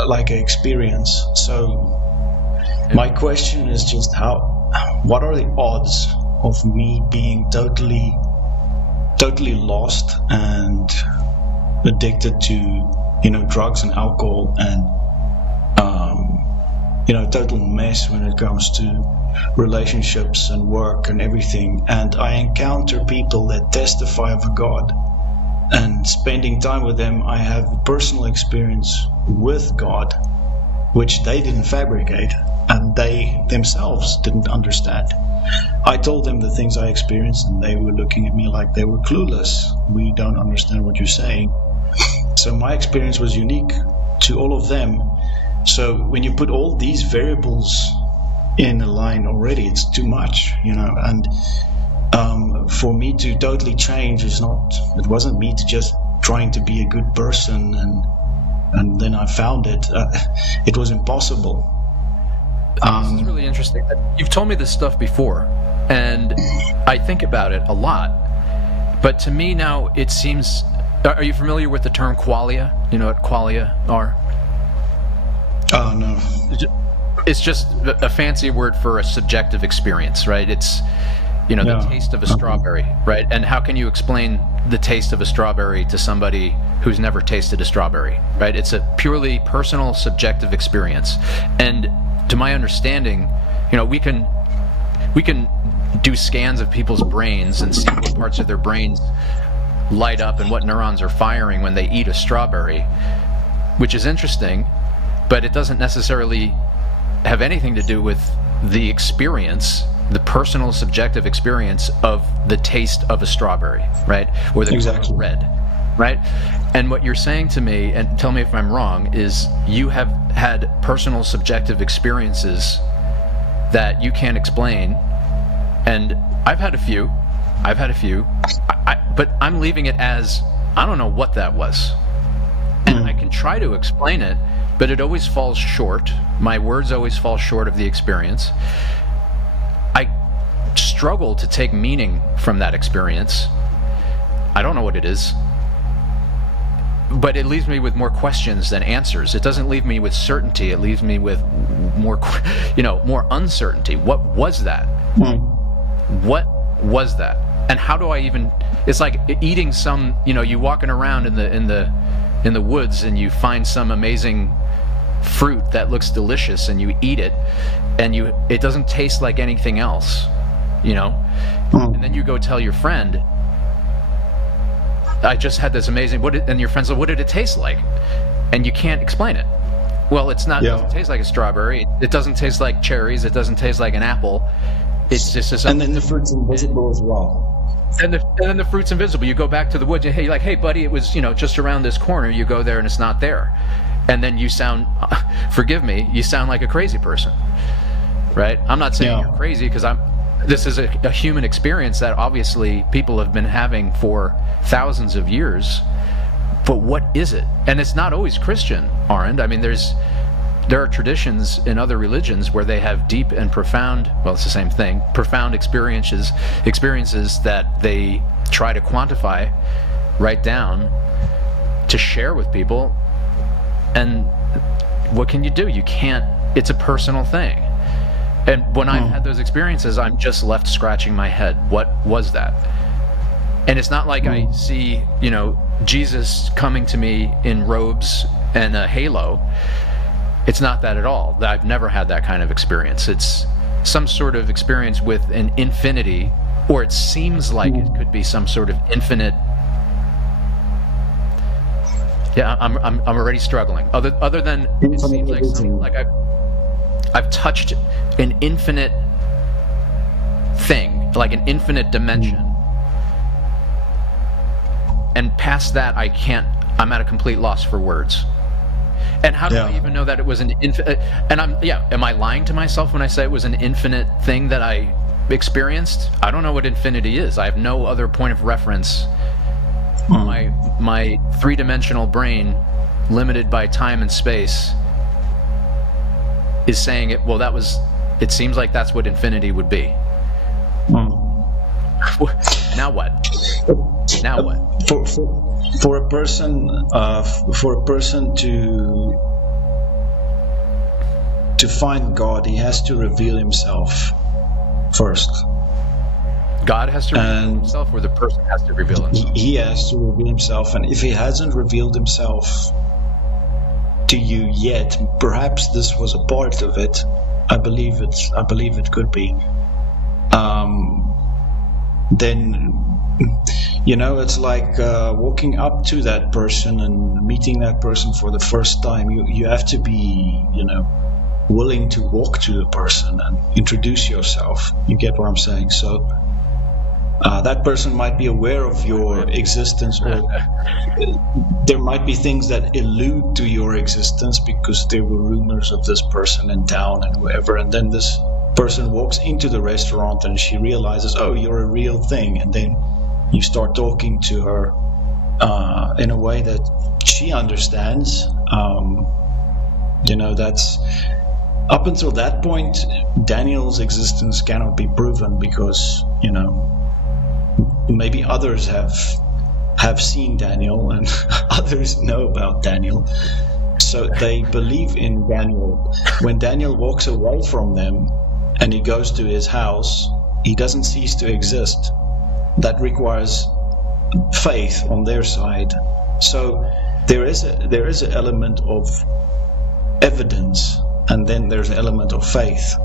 like an experience. So my question is just what are the odds of me being totally lost and addicted to, drugs and alcohol and total mess when it comes to relationships and work and everything, and I encounter people that testify of a God, and spending time with them, I have a personal experience with God which they didn't fabricate and they themselves didn't understand. I told them the things I experienced and they were looking at me like they were clueless. We don't understand what you're saying. So my experience was unique to all of them. So when you put all these variables in a line already, it's too much, and for me to totally change it wasn't me to just trying to be a good person and then I found it. It was impossible. This is really interesting. You've told me this stuff before, and I think about it a lot. But to me now, it seems... Are you familiar with the term qualia? You know what qualia are? Oh, no. It's just a fancy word for a subjective experience, right? It's, the taste of a strawberry, right? And how can you explain the taste of a strawberry to somebody who's never tasted a strawberry, right? It's a purely personal, subjective experience. And to my understanding, we can do scans of people's brains and see what parts of their brains light up and what neurons are firing when they eat a strawberry, which is interesting, but it doesn't necessarily have anything to do with the experience, the personal subjective experience of the taste of a strawberry, right? Or the color red, right? And what you're saying to me, and tell me if I'm wrong, is you have had personal subjective experiences that you can't explain. And I've had a few, but I'm leaving it as, I don't know what that was. And I can try to explain it, but it always falls short. My words always fall short of the experience. I struggle to take meaning from that experience. I don't know what it is, but it leaves me with more questions than answers. It doesn't leave me with certainty. It leaves me with more uncertainty. What was that? What was that? And how do I even? It's like eating some. You walking around in the woods and you find some amazing fruit that looks delicious and you eat it, and it doesn't taste like anything else. And then you go tell your friend, I just had this amazing, and your friend said, what did it taste like? And you can't explain it. Well, it doesn't taste like a strawberry. It doesn't taste like cherries. It doesn't taste like an apple. It's just and then the fruit's invisible as well. And then the fruit's invisible. You go back to the woods and you're like, hey buddy, it was, just around this corner. You go there and it's not there. And then you sound, forgive me, you sound like a crazy person, right? I'm not saying you're crazy, because this is a human experience that obviously people have been having for thousands of years. But what is it? And it's not always Christian, Arend. I mean, there are traditions in other religions where they have deep and profound, well, it's the same thing, profound experiences that they try to quantify, write down, to share with people. And what can you do? You can't, it's a personal thing. And when I've had those experiences, I'm just left scratching my head. What was that? And it's not like I see, Jesus coming to me in robes and a halo. It's not that at all. I've never had that kind of experience. It's some sort of experience with an infinity, or it seems like it could be some sort of infinite. Yeah, I'm already struggling. Other than it seems like something like I've touched an infinite thing, like an infinite dimension, and past that I can't. I'm at a complete loss for words. And how do I even know that it was an infinite? And am I lying to myself when I say it was an infinite thing that I experienced? I don't know what infinity is. I have no other point of reference. My three-dimensional brain, limited by time and space, is saying it. Well, it seems like that's what infinity would be. Now what? Now what? For a person to find God, he has to reveal himself first. God has to reveal himself, or the person has to reveal himself? He has to reveal himself, and if he hasn't revealed himself to you yet, perhaps this was a part of it. I believe it could be. Then it's like walking up to that person and meeting that person for the first time. You have to be willing to walk to the person and introduce yourself. You get what I'm saying? So that person might be aware of your existence, or there might be things that allude to your existence because there were rumors of this person in town and whoever, and then this person walks into the restaurant and she realizes, oh, you're a real thing, and then you start talking to her in a way that she understands. That's up until that point, Daniel's existence cannot be proven because maybe others have seen Daniel and others know about Daniel, so they believe in Daniel. When Daniel walks away from them and he goes to his house, he doesn't cease to exist. That requires faith on their side. So there is an element of evidence, and then there's an element of faith.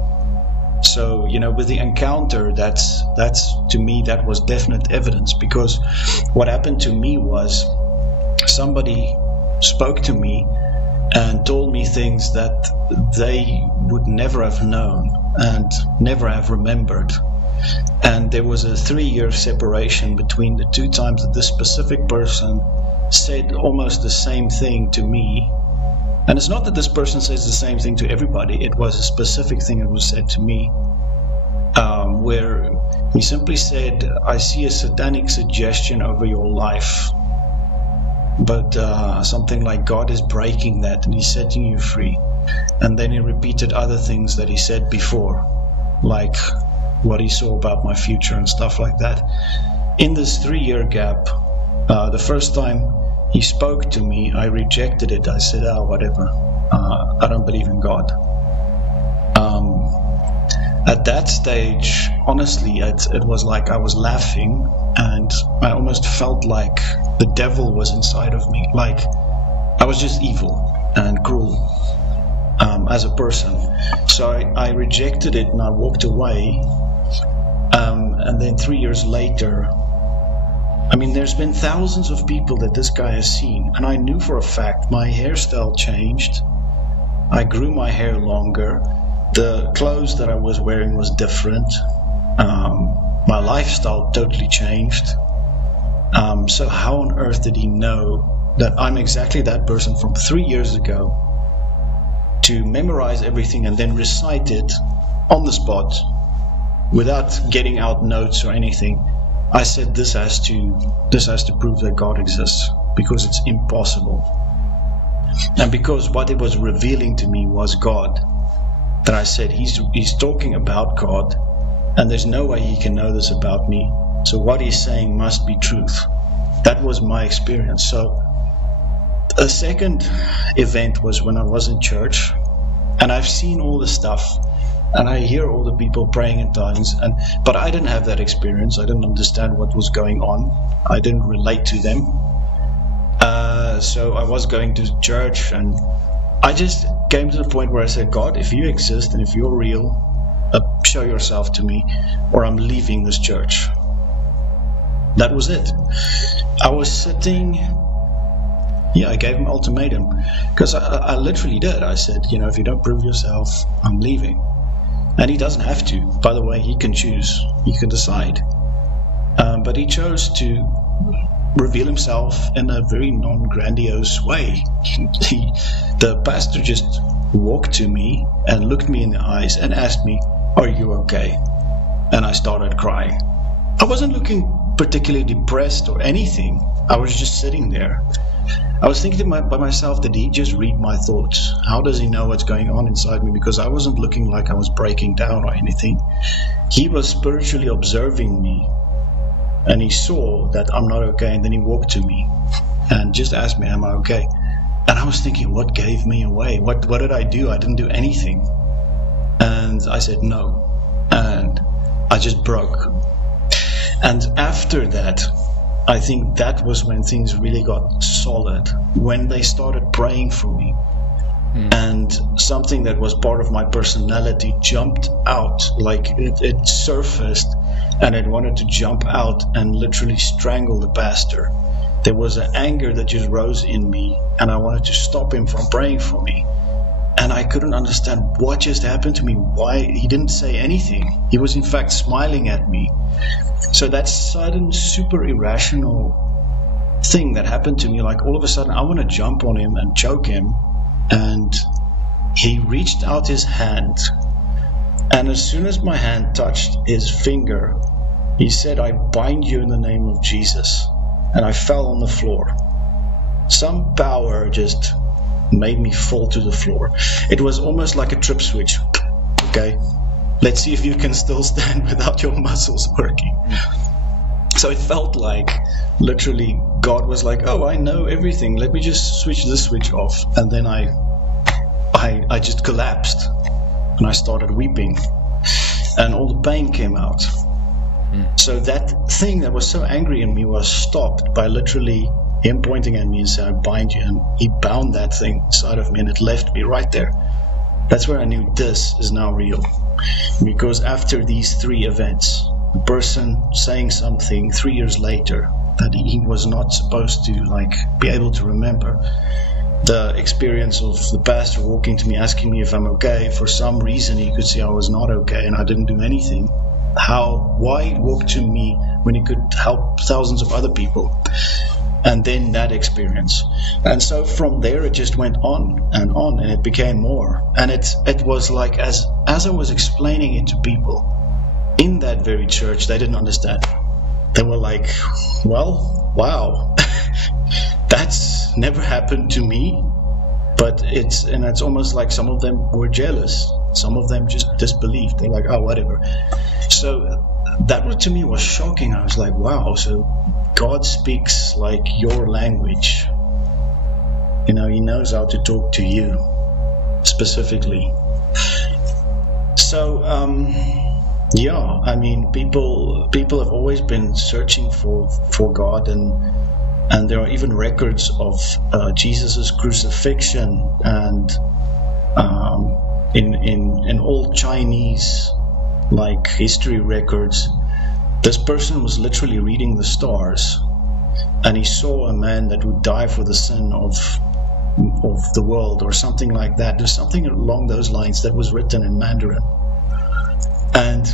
So with the encounter, that's to me, that was definite evidence, because what happened to me was somebody spoke to me and told me things that they would never have known and never have remembered. And there was a 3-year separation between the two times that this specific person said almost the same thing to me. And it's not that this person says the same thing to everybody. It was a specific thing that was said to me, where he simply said, I see a satanic suggestion over your life. but something like God is breaking that and he's setting you free. And then he repeated other things that he said before, like what he saw about my future and stuff like that. In this 3-year gap, the first time he spoke to me, I rejected it. I said, whatever, I don't believe in God. At that stage, honestly, it was like I was laughing, and I almost felt like the devil was inside of me, like I was just evil and cruel as a person. So I rejected it and I walked away. And then 3 years later, I mean, there's been thousands of people that this guy has seen, and I knew for a fact my hairstyle changed. I grew my hair longer. The clothes that I was wearing was different. My lifestyle totally changed. So how on earth did he know that I'm exactly that person from 3 years ago, to memorize everything and then recite it on the spot without getting out notes or anything? I said this has to prove that God exists, because it's impossible. And because what it was revealing to me was God, that I said, he's talking about God, and there's no way he can know this about me, so what he's saying must be truth. That was my experience. So a second event was when I was in church, and I've seen all the stuff, and I hear all the people praying in tongues, but I didn't have that experience. I didn't understand what was going on. I didn't relate to them. So I was going to church, and I just came to the point where I said, God, if you exist and if you're real, show yourself to me, or I'm leaving this church. That was it. I was sitting, I gave him ultimatum, because I literally did. I said, if you don't prove yourself, I'm leaving. And he doesn't have to. By the way, he can choose. He can decide. But he chose to reveal himself in a very non-grandiose way. The pastor just walked to me and looked me in the eyes and asked me, "Are you okay?" And I started crying. I wasn't looking particularly depressed or anything. I was just sitting there. I was thinking by myself, did he just read my thoughts? How does he know what's going on inside me? Because I wasn't looking like I was breaking down or anything. He was spiritually observing me, and he saw that I'm not okay, and then he walked to me and just asked me, am I okay? And I was thinking, what gave me away? What did I do? I didn't do anything. And I said no, and I just broke. And after that, I think that was when things really got solid, when they started praying for me. And something that was part of my personality jumped out, like it surfaced, and it wanted to jump out and literally strangle the pastor. There was an anger that just rose in me, and I wanted to stop him from praying for me. And I couldn't understand what just happened to me, why he didn't say anything. He was in fact smiling at me. So that sudden, super irrational thing that happened to me, like all of a sudden I want to jump on him and choke him. And he reached out his hand, and as soon as my hand touched his finger, he said, "I bind you in the name of Jesus." And I fell on the floor. Some power just made me fall to the floor. It was almost like a trip switch. Okay, let's see if you can still stand without your muscles working. So it felt like literally God was like, oh, I know everything. Let me just switch this switch off. And then I just collapsed, and I started weeping, and all the pain came out. So that thing that was so angry in me was stopped by literally him pointing at me and saying, I bind you. And he bound that thing inside of me, and it left me right there. That's where I knew this is now real. Because after these 3 events, the person saying something 3 years later that he was not supposed to be able to remember, the experience of the pastor walking to me asking me if I'm okay, for some reason he could see I was not okay and I didn't do anything. Why he walked to me when he could help thousands of other people? And then that experience. And so from there it just went on, and it became more. And it was like as I was explaining it to people in that very church, they didn't understand. They were like, well, wow. That's never happened to me. But it's almost like some of them were jealous. Some of them just disbelieved. They're like, oh, whatever. So that to me was shocking. I was like, wow, so God speaks like your language. He knows how to talk to you specifically. So, people have always been searching for God, and there are even records of Jesus' crucifixion, and in old Chinese history records, this person was literally reading the stars, and he saw a man that would die for the sin of the world, or something like that. There's something along those lines that was written in Mandarin, and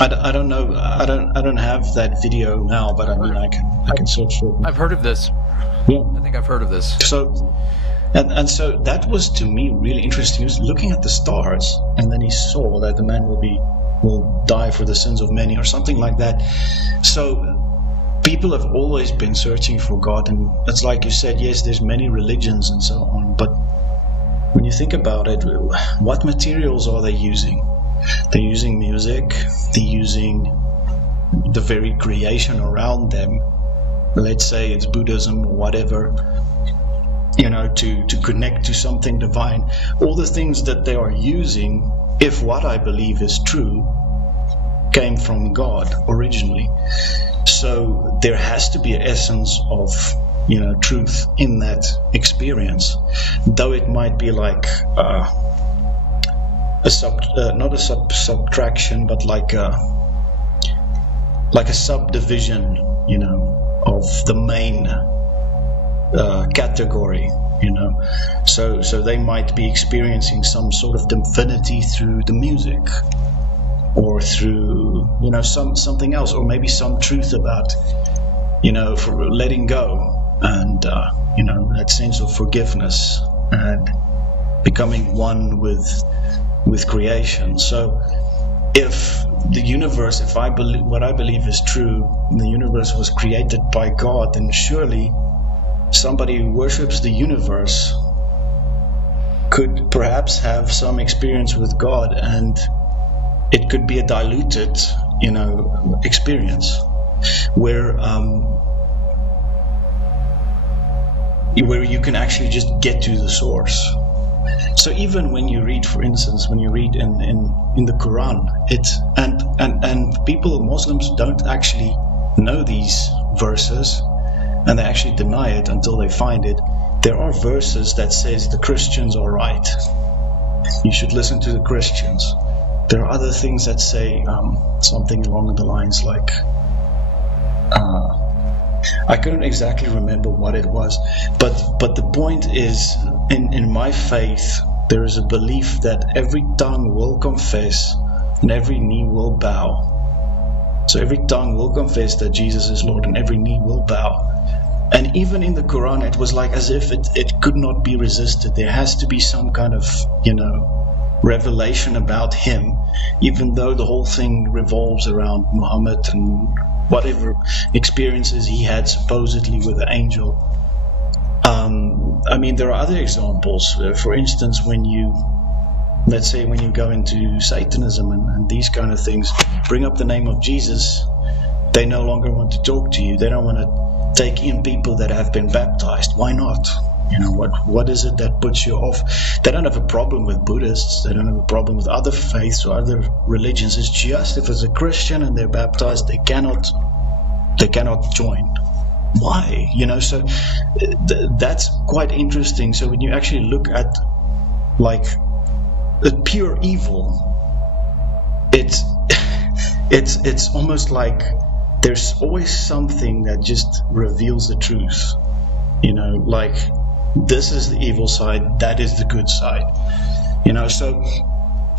I don't know. I don't have that video now, but I can search for it. I've heard of this. Yeah, I think I've heard of this. So, and so that was to me really interesting. He was looking at the stars, and then he saw that the man will die for the sins of many, or something like that. So people have always been searching for God, and it's like you said, yes, there's many religions and so on, but when you think about it, what materials are they using? They're using music, they're using the very creation around them. Let's say it's Buddhism or whatever, to connect to something divine. All the things that they are using, if what I believe is true, came from God originally. So there has to be an essence of truth in that experience, though it might be like not a subtraction, but like a subdivision, of the main category, So they might be experiencing some sort of divinity through the music, or through something else, or maybe some truth about for letting go, and that sense of forgiveness and becoming one with creation. So if the universe, if I believe what I believe is true, the universe was created by God, then surely somebody who worships the universe could perhaps have some experience with God, and it could be a diluted experience where you can actually just get to the source. So even when you read, for instance, in the Quran, and Muslims don't actually know these verses, and they actually deny it until they find it. There are verses that says the Christians are right. You should listen to the Christians. There are other things that say something along the lines like, I couldn't exactly remember what it was, but the point is, in my faith, there is a belief that every tongue will confess and every knee will bow. So every tongue will confess that Jesus is Lord, and every knee will bow. And even in the Quran, it was like as if it could not be resisted. There has to be some kind of, revelation about him, even though the whole thing revolves around Muhammad and whatever experiences he had supposedly with the angel. There are other examples. For instance, when you go into Satanism and these kind of things, bring up the name of Jesus, they no longer want to talk to you. They don't want to take in people that have been baptized. Why not? What is it that puts you off? They don't have a problem with Buddhists. They don't have a problem with other faiths or other religions. It's just if it's a Christian and they're baptized, they cannot join. Why? So that's quite interesting. So when you actually look at pure evil, it's almost like there's always something that just reveals the truth. This is the evil side, that is the good side. So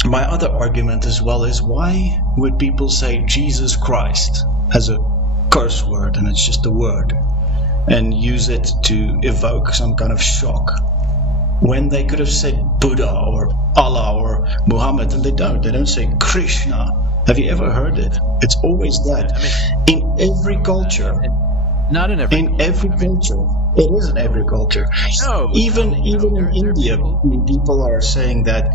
my other argument as well is, why would people say Jesus Christ as a curse word, and it's just a word, and use it to evoke some kind of shock, when they could have said Buddha or Allah or Muhammad? And they don't say Krishna Have you ever heard it? It's always that. In every culture. Not in every culture. It is in every culture. No, even in India, people are saying that.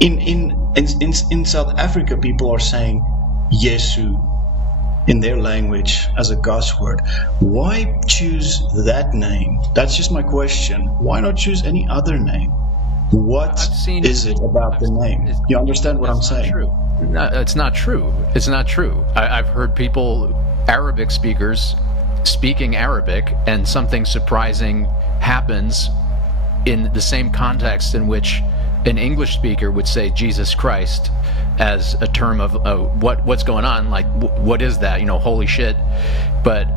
In South Africa, people are saying Yesu in their language as a God's word. Why choose that name? That's just my question. Why not choose any other name? What is it about the name? You understand what I'm saying? True. No, it's not true. It's not true. I've heard people, Arabic speakers, speaking Arabic, and something surprising happens in the same context in which an English speaker would say Jesus Christ as a term of what's going on, like what is that? Holy shit. But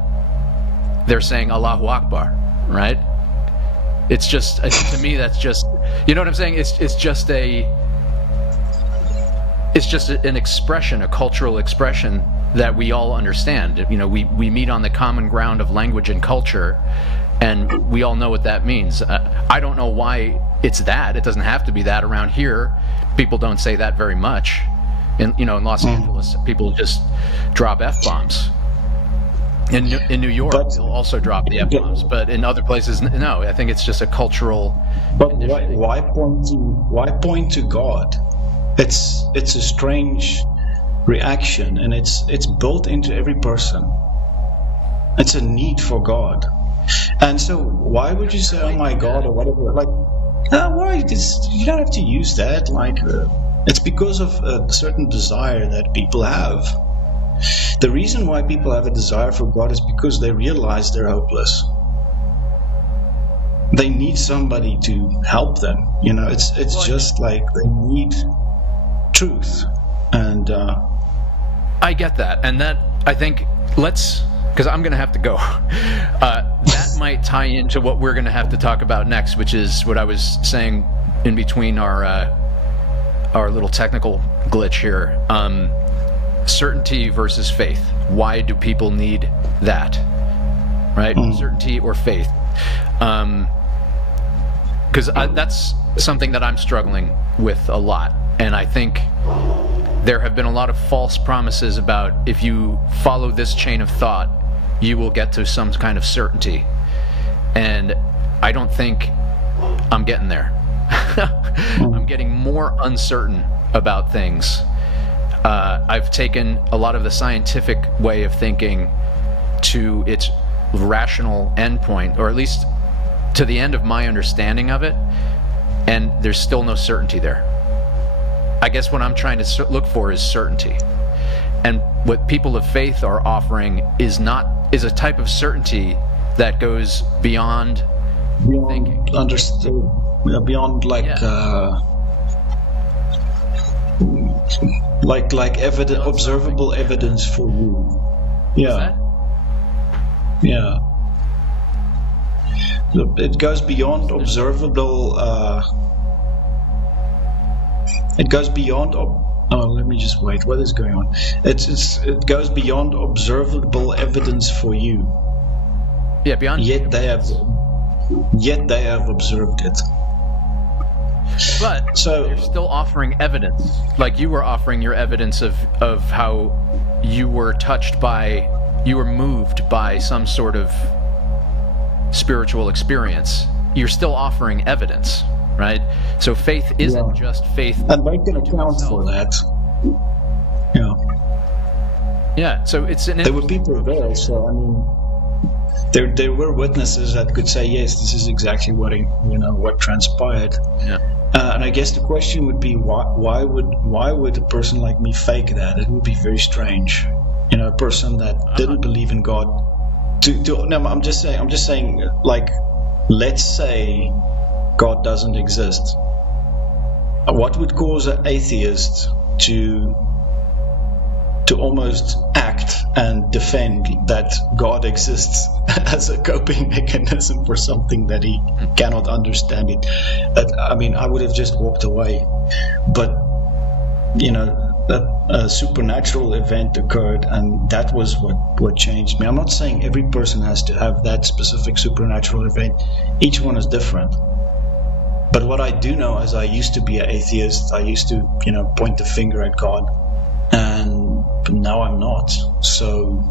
they're saying Allahu Akbar, right? It's just, to me, that's just, you know what I'm saying? It's just an expression, a cultural expression that we all understand. We meet on the common ground of language and culture, and we all know what that means. I don't know why it's that. It doesn't have to be that. Around here, people don't say that very much. In Los Angeles, people just drop F-bombs. In New York, they'll also drop the F-bombs, but in other places, no. I think it's just a cultural. But why point to God? It's a strange reaction, and it's built into every person. It's a need for God, and so why would you say, "Oh my God," or whatever? Like, why? You don't have to use that. Like, it's because of a certain desire that people have. The reason why people have a desire for God is because they realize they're hopeless. They need somebody to help them. It's just like they need truth. And I get that. And that, I think, because I'm going to have to go. That might tie into what we're going to have to talk about next, which is what I was saying in between our little technical glitch here. Certainty versus faith. Why do people need that? Right? Certainty or faith? Because that's something that I'm struggling with a lot. And I think there have been a lot of false promises about if you follow this chain of thought, you will get to some kind of certainty. And I don't think I'm getting there. I'm getting more uncertain about things. I've taken a lot of the scientific way of thinking to its rational endpoint, or at least to the end of my understanding of it, and there's still no certainty there. I guess what I'm trying to look for is certainty. And what people of faith are offering is a type of certainty that goes beyond thinking. Understood. Beyond like evidence, observable evidence for you. Yeah. Yeah. It goes beyond observable. It goes beyond. Let me just wait. What is going on? It goes beyond observable evidence for you. Yeah, beyond. Yet they have observed it. But they're still offering evidence, like you were offering your evidence of how you were moved by some sort of spiritual experience. You're still offering evidence, right? So faith isn't just faith. And they can account for that. Yeah. Yeah, so it's there were people there, so I mean, there were witnesses that could say, yes, this is exactly what transpired. Yeah. And I guess the question would be, why would a person like me fake that? It would be very strange. A person that didn't believe in God. No, I'm just saying, like, let's say God doesn't exist. What would cause an atheist to almost act and defend that God exists as a coping mechanism for something that he cannot understand it? I mean, I would have just walked away. But, a supernatural event occurred, and that was what changed me. I'm not saying every person has to have that specific supernatural event. Each one is different. But what I do know is I used to be an atheist. I used to, point the finger at God. And but now I'm not. So,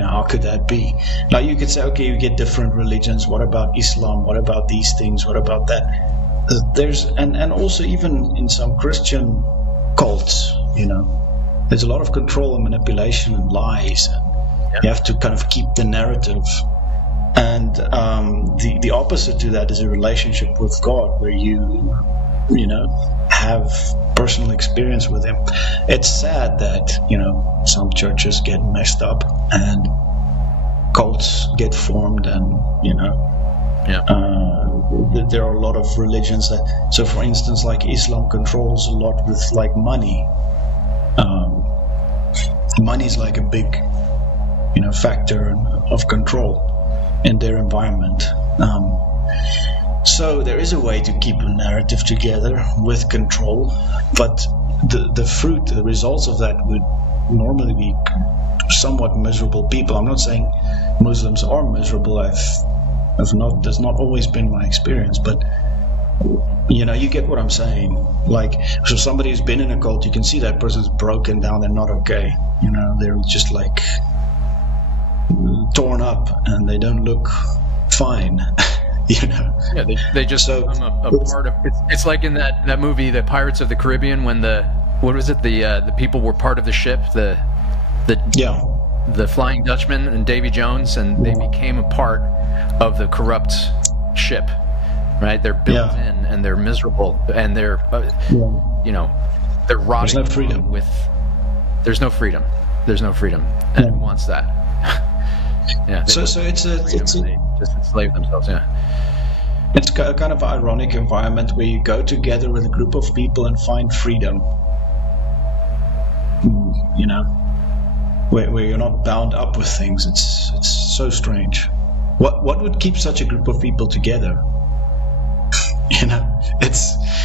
how could that be? Now you could say, okay, you get different religions. What about Islam? What about these things? What about that? There's and also even in some Christian cults, there's a lot of control and manipulation and lies. And you have to kind of keep the narrative. And the opposite to that is a relationship with God, where you have personal experience with Him. It's sad that some churches get messed up and cults get formed, and there are a lot of religions that. So, for instance, like Islam controls a lot with like money. Money is like a big factor of control in their environment. So there is a way to keep a narrative together with control, but the fruit, the results of that would normally be somewhat miserable people. I'm not saying Muslims are miserable. That's not always been my experience, but you get what I'm saying. Like, so somebody who's been in a cult, you can see that person's broken down. They're not okay. They're just like torn up, and they don't look fine. Yeah, they just become a part of. It's like in that movie, The Pirates of the Caribbean, when the people were part of the ship, the Flying Dutchman and Davy Jones, and they became a part of the corrupt ship. Right? They're built in, and they're miserable, and they're they're rotting. There's no freedom. There's no freedom. There's no freedom, and who wants that? Yeah. So it's they just enslave themselves. Yeah. It's a kind of ironic environment where you go together with a group of people and find freedom. Where you're not bound up with things. It's so strange. What would keep such a group of people together?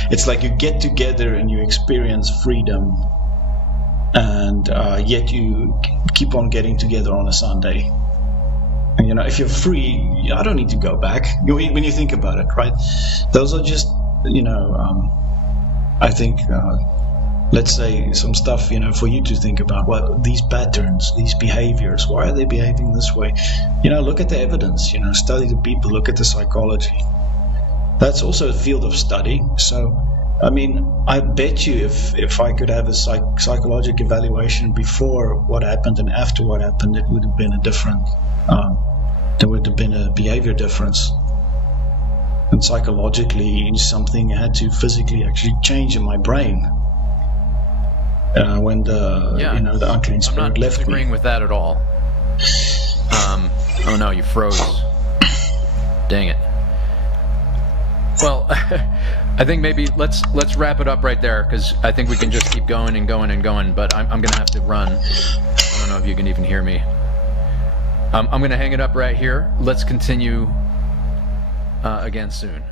It's like you get together and you experience freedom, and yet you keep on getting together on a Sunday. And, if you're free, I don't need to go back. When you think about it, right? Those are just, I think, let's say some stuff, for you to think about. What these patterns, these behaviors, why are they behaving this way? Look at the evidence. Study the people. Look at the psychology. That's also a field of study. So, I bet you if I could have a psychological evaluation before what happened and after what happened, it would have been a different. There would have been a behavior difference, and psychologically, something had to physically actually change in my brain when the unclean spirit left me. I'm not disagreeing with that at all. Oh no, you froze. Dang it. Well, I think maybe let's wrap it up right there, because I think we can just keep going and going and going. But I'm going to have to run. I don't know if you can even hear me. I'm going to hang it up right here. Let's continue again soon.